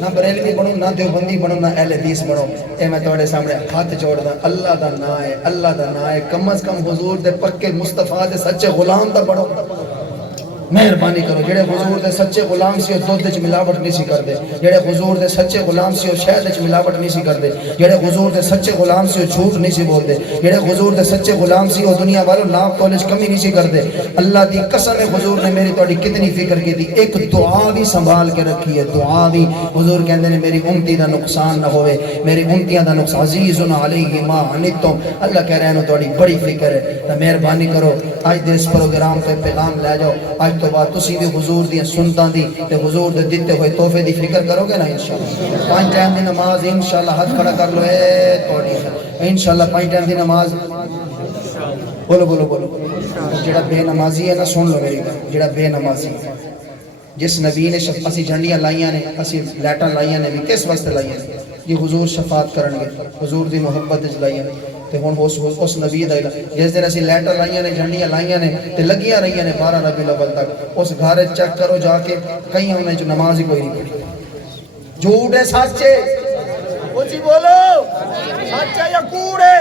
نہ بریلوی بنو، نہ دیوبندی بنو، نہ اہل حدیث بنو. اے میں تواڈے سامنے ہاتھ جوڑدا، اللہ دا نام ہے، اللہ دا نام ہے، کم از کم حضور دے پکے مصطفیٰ دے سچے غلام دا بنو. مہربانی کرو. جڑے حضور دے سچے غلام سی او دودھ وچ ملاوٹ نہیں سی کردے، جڑے حضور دے سچے غلام سی او شہد وچ ملاوٹ نہیں سی کردے، جڑے حضور دے سچے غلام سی او جھوٹ نہیں سی بولدے، جڑے حضور دے سچے غلام سی او دنیا والوں ناپ تول وچ کمی نہیں سی کردے. اللہ دی قسم ہے حضور نے میری تہاڈی کتنی فکر کیتی، ایک دعا بھی سنبھال کے رکھی ہے. دعا بھی حضور کہندے نے میری امتی دا نقصان نہ ہوئے، میری امتیاں دا نقصان. عزیز علیہ ما عنتم، اللہ کہہ رہے ہیں تہاڈی بڑی فکر ہے. تے مہربانی کرو اج دے اس پروگرام تے پیغام لے جاؤ. اج تو بعد تسی بھی حضور دی سنتاں دی تے حضور دے دتے ہوئے تحفے دی فکر کرو گے نا انشاءاللہ. 5 ٹائم دی نماز انشاءاللہ ہاتھ کھڑا کر لو، اے تہاڈی انشاءاللہ 5 ٹائم دی نماز. بولو بولو بولو. جڑا بے نمازی ہے نا سن لو میری گل، جڑا بے نمازی جس نبی نے اسی جھنڈیاں لائیاں نے، اسی لائٹاں لائیاں نے، بھی کس واسطے لائیاں نے؟ یہ حضور شفاعت کرن گے، حضور دی محبت وچ لائیاں نے. تے ہن اس نبی دا جس دن اسی لائٹاں لائیاں نے، جھنڈیاں لائیاں نے تے لگیاں رہیاں نے 12 ربیع الاول تک، اس گھر چیک کرو جا کے کئی انہاں وچ نماز ہی کوئی نہیں پڑھی. جھوٹ ہے سچ ہے؟ اونچی بولو، سچ ہے یا کوڑ ہے؟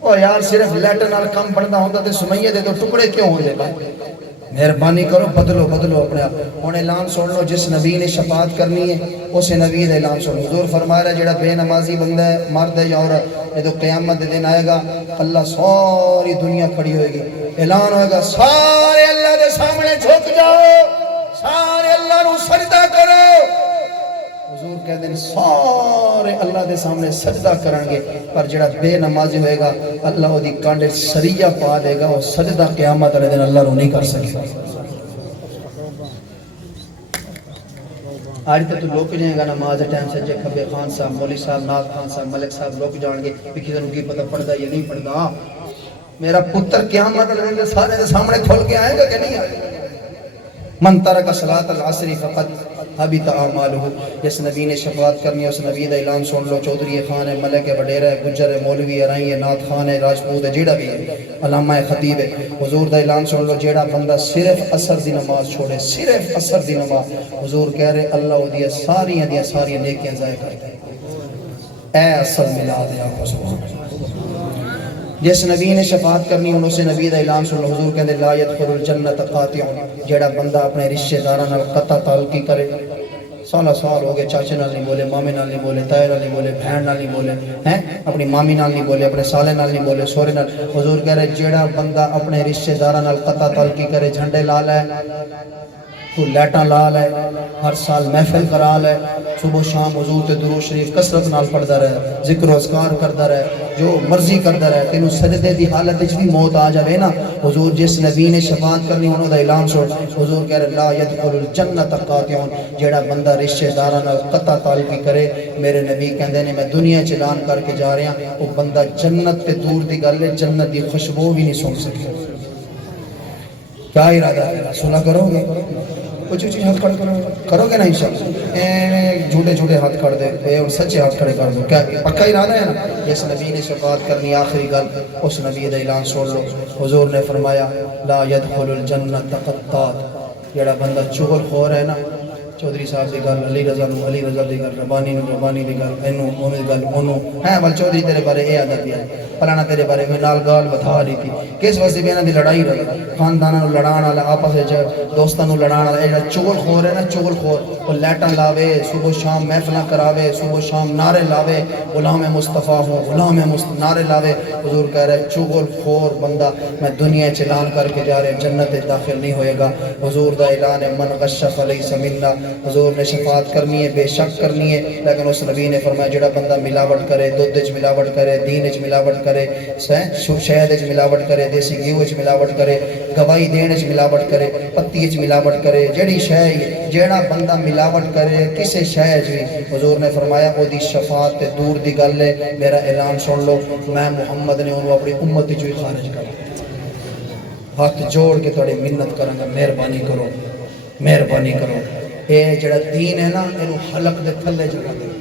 او یار صرف لیٹر نال کم بندا ہوندا تے سمیہ دے تو ٹکڑے کیوں ہوندے بھائی؟ مہربانی کرو بدلو بدلو اپنے آپ. ہن اعلان سن لو، جس نبی نے شفاعت کرنی ہے اس نبی دا اعلان سن. حضور فرما رہا ہے جڑا بے نمازی بندہ ہے، مرد ہے یا عورت، یہ تو قیامت دے دن آئے گا، اللہ ساری دنیا کھڑی ہوئے گی، اعلان ہوئے گا سارے اللہ دے سامنے جھک جاؤ، سارے اللہ نو سجدہ کرو. حضور کہتے ہیں سارے اللہ دے سامنے سجدہ کرن گے، پر جڑا بے نمازی ہوئے گا اللہ وہ دی کانڈے سریہ پا دے گا، وہ سجدہ قیامت والے دن اللہ رو نہیں کر سکے گا. آج تو لوک جائے گا نماز ٹائم سے، جے کھبے خان صاحب، مولوی صاحب، ناز خان صاحب، ملک صاحب لوک جان گے کہ کسی نے کی پتہ پڑھدا یا نہیں پڑھدا. میرا پتر قیامت والے دن سارے دے سامنے کھول کے آئے گا کہ نہیں آئے گا؟ من ترک صلاۃ العصر فقط حبط اعمالہ. جس نبی نے شفاعت کرنی ہے اس نبی دا اعلان سن لو. چودھری خان ہے، ملک ہے، وڈیرا ہے، گجر ہے، مولوی ہے، رائی ہے، نعت خان ہے، راجپوت ہے، جیڑا بھی ہے، علامہ خطیب ہے، حضور دا اعلان سن لو. جیڑا بندہ صرف عصر دی نماز چھوڑے، صرف عصر دی نماز، حضور کہہ رہے اللہ وہ دیا ساری نیکیاں ضائع کر دے. اے اصل ملا دے آپ سبحان اللہ. جس نبی نے شفاعت کرنی انہوں سے نبی دا اعلان سن لو. حضور کہتے لا يدخل الجنت قاطع. جیڑا بندہ اپنے رشتہ داراں نال قطع تعلقی کرے، سال ہو گئے، چاچے نال نہیں بولے، مامے نال نہیں بولے، تائے نال نہیں بولے، بہن نال نہیں بولے، ہیں اپنی مامی نال نہیں بولے، اپنے سالے نال نہیں بولے، سورے نال. حضور کہہ رہے جیڑا بندہ اپنے رشتہ داراں نال قطع تعلقی کرے، جھنڈے لا لے، تو لیٹاں لا لے، ہر سال محفل کرا لے، صبح شام حضور تے درود شریف کثرت نال پڑھدا رہے، ذکر و اذکار کردا رہے، جو مرضی کردا رہے، تینوں سجدے دی حالت وچ بھی موت آ جاوے نا، حضور جس نبی نے شفاعت کرنی انہوں دا اعلان سن. حضور کہہ رہے لا يدخل الجنت قاطع. جیڑا بندہ رشتہ داراں نال قطع تعلقی کرے، میرے نبی کہندے نے میں دنیا چ اعلان کر کے جا رہا ہوں، وہ بندہ جنت تے دور دی گل ہے، جنت دی خوشبو بھی نہیں سن سکے. کیا ارادہ ہے؟ سنا کرو گے؟ کچھ چیز ہاتھ کھڑے کرو گے نا انشاءاللہ. جھوٹے جھوٹے ہاتھ کھڑ دے اور سچے ہاتھ کھڑے کر دو. کیا پکا ارادہ ہے نا؟ جس نبی نے شفاعت کرنی آخری گل اس نبی دا اعلان سن لو. حضور نے فرمایا لا يدخل الجنت قطات. جڑا بندہ چغل خور ہے نا، چودھری صاحب دی گل، علی رضا نو علی رضا دی گل، ربانی نو ربانی دی گل، اینو اونوں دی گل اونوں ہے ول چودھری تیرے بارے اے عادت ہے، فلانا تیرے بارے میں نال گال بتا رہی تھی، کس واسطے بھی انہاں دی لڑائی رہی، خانداناں نو لڑان والا، آپس وچ دوستاں نو لڑان والا، اے جڑا چغل خور ہے نا، چغل خور، او لائٹاں لاوے، صبح شام محفلاں کراوے، صبح شام نعرے لاوے، غلام مصطفیٰ ہوں، غلام نعرے لاوے، حضور کہہ رہے چغل خور بندہ میں دنیا چ اعلان کر کے جا رہے جنت داخل نہیں ہوئے گا، حضور دا اعلان ہے من غش فلیس منا، حضور نے شفاعت کرنی ہے، بے شک کرنی ہے، لیکن اس نبی نے فرمایا جڑا بندہ ملاوٹ کرے، دودھ وچ ملاوٹ کرے، دین وچ ملاوٹ کرے، شہد وچ ملاوٹ کرے، دیسی گھی وچ ملاوٹ کرے، گواہی دین وچ ملاوٹ کرے، پتی وچ ملاوٹ کرے، جڑی شے جیڑا بندہ ملاوٹ کرے کسے شے وچ بھی، حضور نے فرمایا او دی شفاعت تے دور دی گل ہے، میرا اعلان سن لو، میں محمد نے انہوں اپنی امت وچوں ہی خارج کر ہاتھ جوڑ کے تھوڑی منت کراں گا، مہربانی کرو، مہربانی کرو، اے جڑا دین ہے نا اینو حلق دے تھلے جگہ دے۔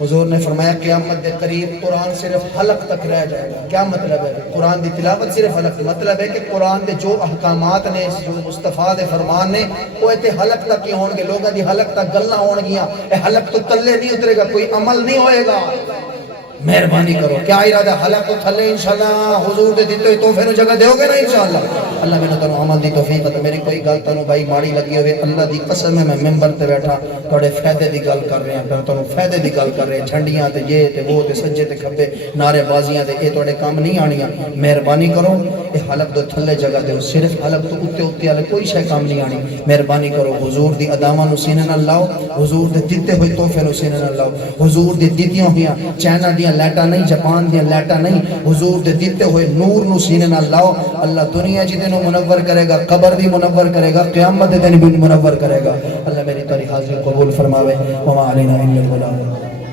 حضور نے فرمایا قیامت دے قریب قرآن صرف حلق تک رہ جائے گا۔ کیا مطلب ہے؟ قرآن دی تلاوت صرف حلق، مطلب ہے کہ قرآن دے جو احکامات نے، جو مصطفیٰ دے فرمان نے، وہ ایتے حلق تک ہی ہون گے، لوگاں دی حلق تک گلنا ہون گیاں، اے حلق تو تلے نہیں اترے گا، کوئی عمل نہیں ہوئے گا۔ مہربانی کرو، کیا ارادہ حلق تو تھلے انشاءاللہ حضور دے دیتے ہوئے تحفے نو جگہ دیو گے نا انشاءاللہ۔ اللہ میں نے تنو عمل دی توفیق عطا، میری کوئی گل تنو بھائی ماڑی لگی ہوئے، اللہ دی قسم ہے میں ممبر تے بیٹھا تھوڑے فائدے دی گل کر رہے ہیں، پھر تنو فائدے دی گل کر رہے ہیں، جھنڈیاں تے یہ تے وہ تے سجے تے کھبے نعرے بازیاں تے اے تھوڑے کام نہیں آنیاں۔ مہربانی کرو اے حلق دو تھلے جگہ دیو، صرف حلق تو اتے اتے والے کوئی شے کام نہیں آنی۔ مہربانی کرو حضور دی اداماں نو سینے نال لاؤ، حضور دے دتے ہوئے تحفے نو سینے نال لاؤ، حضور دی دتیاں ہویاں چائنا دیاں لائٹاں نہیں، جاپان دیاں لائٹاں نہیں، حضور دے دیتے ہوئے نور نو سینے نال لاؤ، اللہ دنیا جی دنوں منور کرے گا، قبر بھی منور کرے گا، قیامت دے دن بھی منور کرے گا۔ اللہ میری تاری حاضری قبول فرماوے، وما علینا الا البلاغ۔